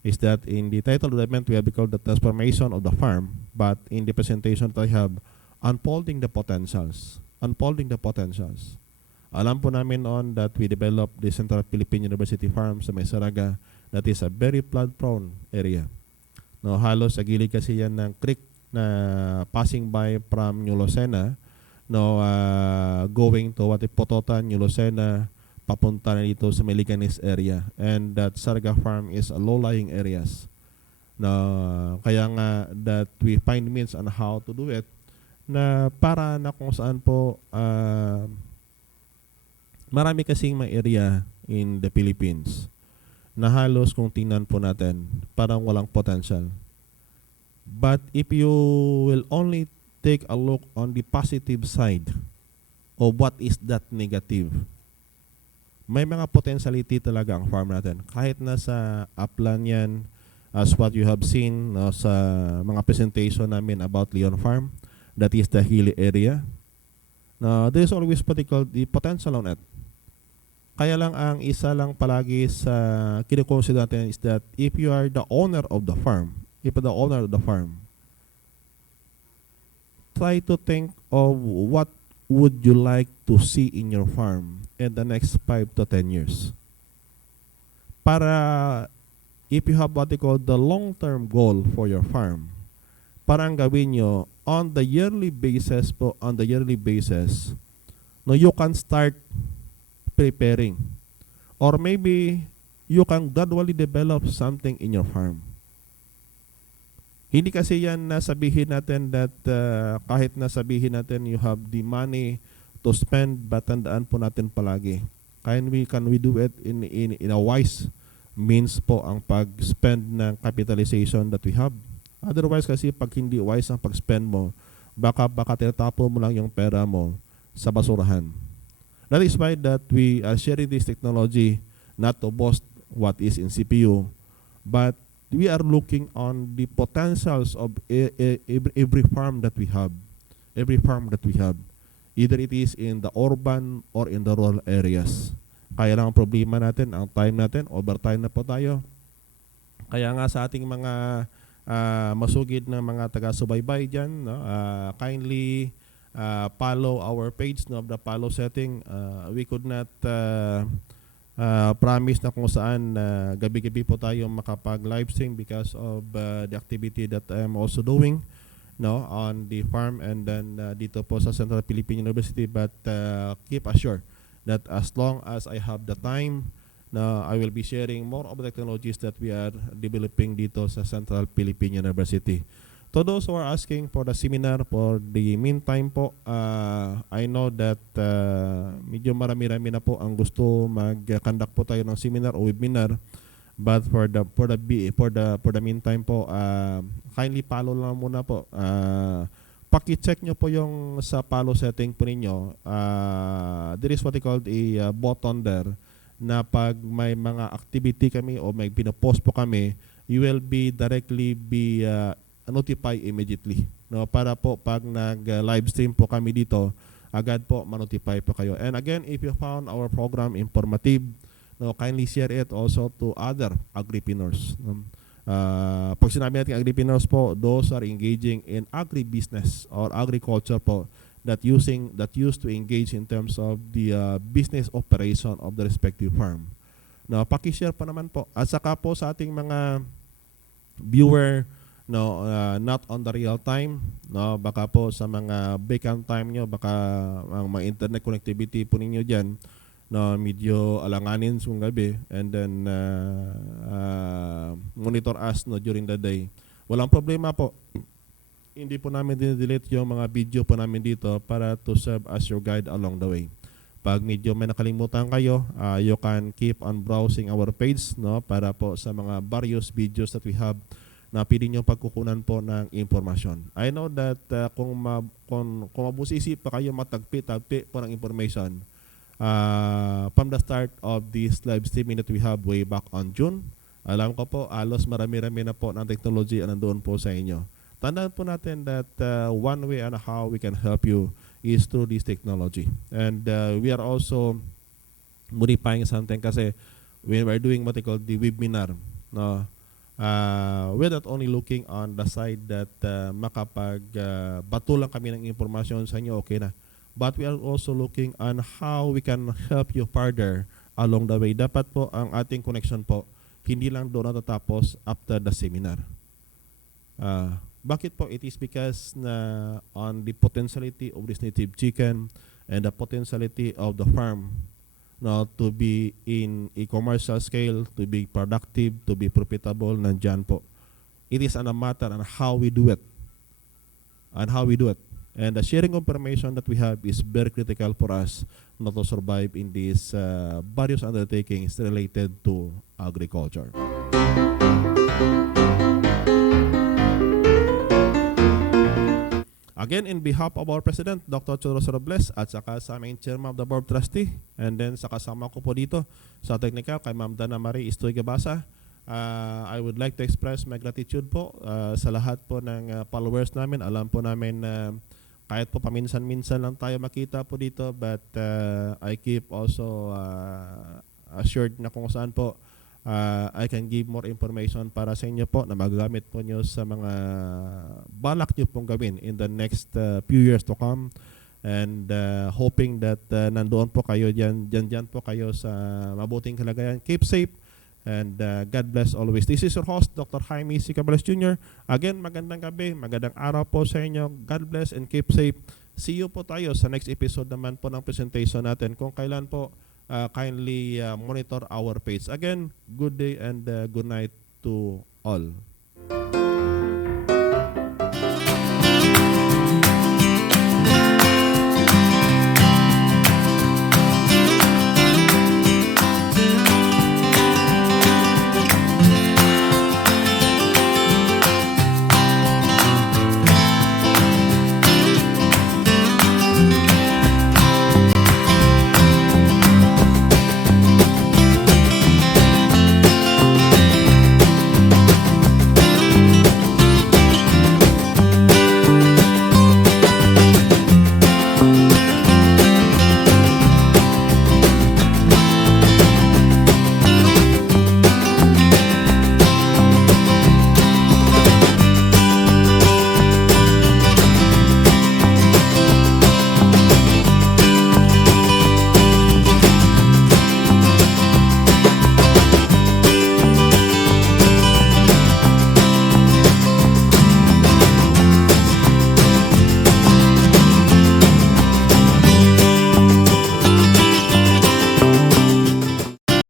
is that in the title document we have called the transformation of the farm, but in the presentation that I have, unfolding the potentials. Unfolding the potentials. Alam po namin on that we developed the Central Philippine University Farm sa May Saraga, that is a very flood-prone area. Halos sa gilid kasi yan ng creek na passing by from New Lucena, no, going to Pototan, New Lucena, papunta na dito sa Meliganes area. And that Sarga Farm is a low-lying areas. Na kaya nga that we find means on how to do it na para na kung saan po marami kasing mga area in the Philippines na halos kung tingnan po natin parang walang potential. But if you will only take a look on the positive side of what is that negative, may mga potentiality talaga ang farm natin. Kahit nasa upland yan, as what you have seen sa mga presentation namin about Leon Farm, that is the hilly area. There is always what they call the potential on it. Kaya lang ang isa lang palagi sa kinoconsider natin is that if you are the owner of the farm, try to think of what would you like to see in your farm in the next 5 to 10 years. Para if you have what they call the long-term goal for your farm, parang gawin nyo on the yearly basis, no, you can start preparing. Or maybe you can gradually develop something in your farm. Hindi kasi yan nasabihin natin that kahit nasabihin natin you have the money to spend, but tandaan po natin palagi. Can we do it in a wise means po ang pag-spend ng capitalization that we have. Otherwise kasi pag hindi wise ang pag-spend mo, baka tinatapo mo lang yung pera mo sa basurahan. That is why that we are sharing this technology not to boast what is in CPU, but we are looking on the potentials of every farm that we have. Either it is in the urban or in the rural areas. Kaya lang ang problema natin, ang time natin, overtime na po tayo. Kaya nga sa ating mga masugid na mga taga-subaybay dyan, no, kindly follow our page, no, of the follow setting. We could not promise na kung saan gabi-gabi po tayo makapag-live stream because of the activity that I am also doing, no, on the farm and then dito po sa Central Philippine University. But keep assured that as long as I have the time, I will be sharing more of the technologies that we are developing dito sa Central Philippine University. To those who are asking for the seminar, for the meantime po, I know that medyo marami-rami na po ang gusto mag-conduct po tayo ng seminar o webinar. But for the meantime po, kindly follow lang muna po. Paki-check nyo po yung sa follow setting po ninyo. There is what they call a button there na pag may mga activity kami o may pinopost po kami, you will be directly notify immediately. No, para po pag nag-live stream po kami dito, agad po ma-notify po kayo. And again, if you found our program informative, no, kindly share it also to other agripreneurs. Pag sinabi natin agripreneurs po, those are engaging in agribusiness or agriculture po that used to engage in terms of the business operation of the respective farm. No, paki-share pa naman po. At saka po sa ating mga viewer, no, not on the real time, no, baka po sa mga vacant time nyo, baka ang mga internet connectivity po ninyo dyan, no, medyo alanganin kung gabi, and then monitor us, no, during the day. Walang problema po. Hindi po namin din-delete yung mga video po namin dito para to serve as your guide along the way. Pag medyo may nakalimutan kayo, you can keep on browsing our page, no, para po sa mga various videos that we have na pwede nyo pagkukunan po ng informasyon. I know that kung mabusisi pa kayo matagpi-tagpi po ng information, from the start of this live streaming that we have way back on June, alam ko po, alos marami-rami na po ng technology ang nandoon po sa inyo. Tandaan po natin that one way and how we can help you is through this technology. And we are also modifying something kasi when we're doing what they call the webinar, no, we're not only looking on the side that bato lang kami ng informasyon sa inyo, okay na. But we are also looking on how we can help you further along the way. Dapat po ang ating connection po, hindi lang doon natatapos after the seminar. Bakit po? It is because na on the potentiality of this native chicken and the potentiality of the farm now to be in a commercial scale, to be productive, to be profitable, nandyan po. It is a matter on how we do it. And how we do it. And the sharing information that we have is very critical for us not to survive in these various undertakings related to agriculture. Again, in behalf of our President, Dr. Churros Robles, at saka sa aming Chairman of the Board of Trustee, and then sa kasama ko po dito sa technical, kay Ma'am Dana Marie Istoy Gabasa, I would like to express my gratitude po sa lahat po ng followers namin. Alam po namin na kahit po paminsan-minsan lang tayo makita po dito, but I keep also assured na kung saan po I can give more information para sa inyo po na magagamit po nyo sa mga balak nyo pong gawin in the next few years to come, and hoping that nandoon po kayo dyan po kayo sa mabuting kalagayan. Keep safe and God bless always. This is your host, Dr. Jaime C. Cabalas Jr. Again, magandang gabi, magandang araw po sa inyo. God bless and keep safe. See you po tayo sa next episode naman po ng presentation natin. Kung kailan po, kindly monitor our page. Again, good day and good night to all.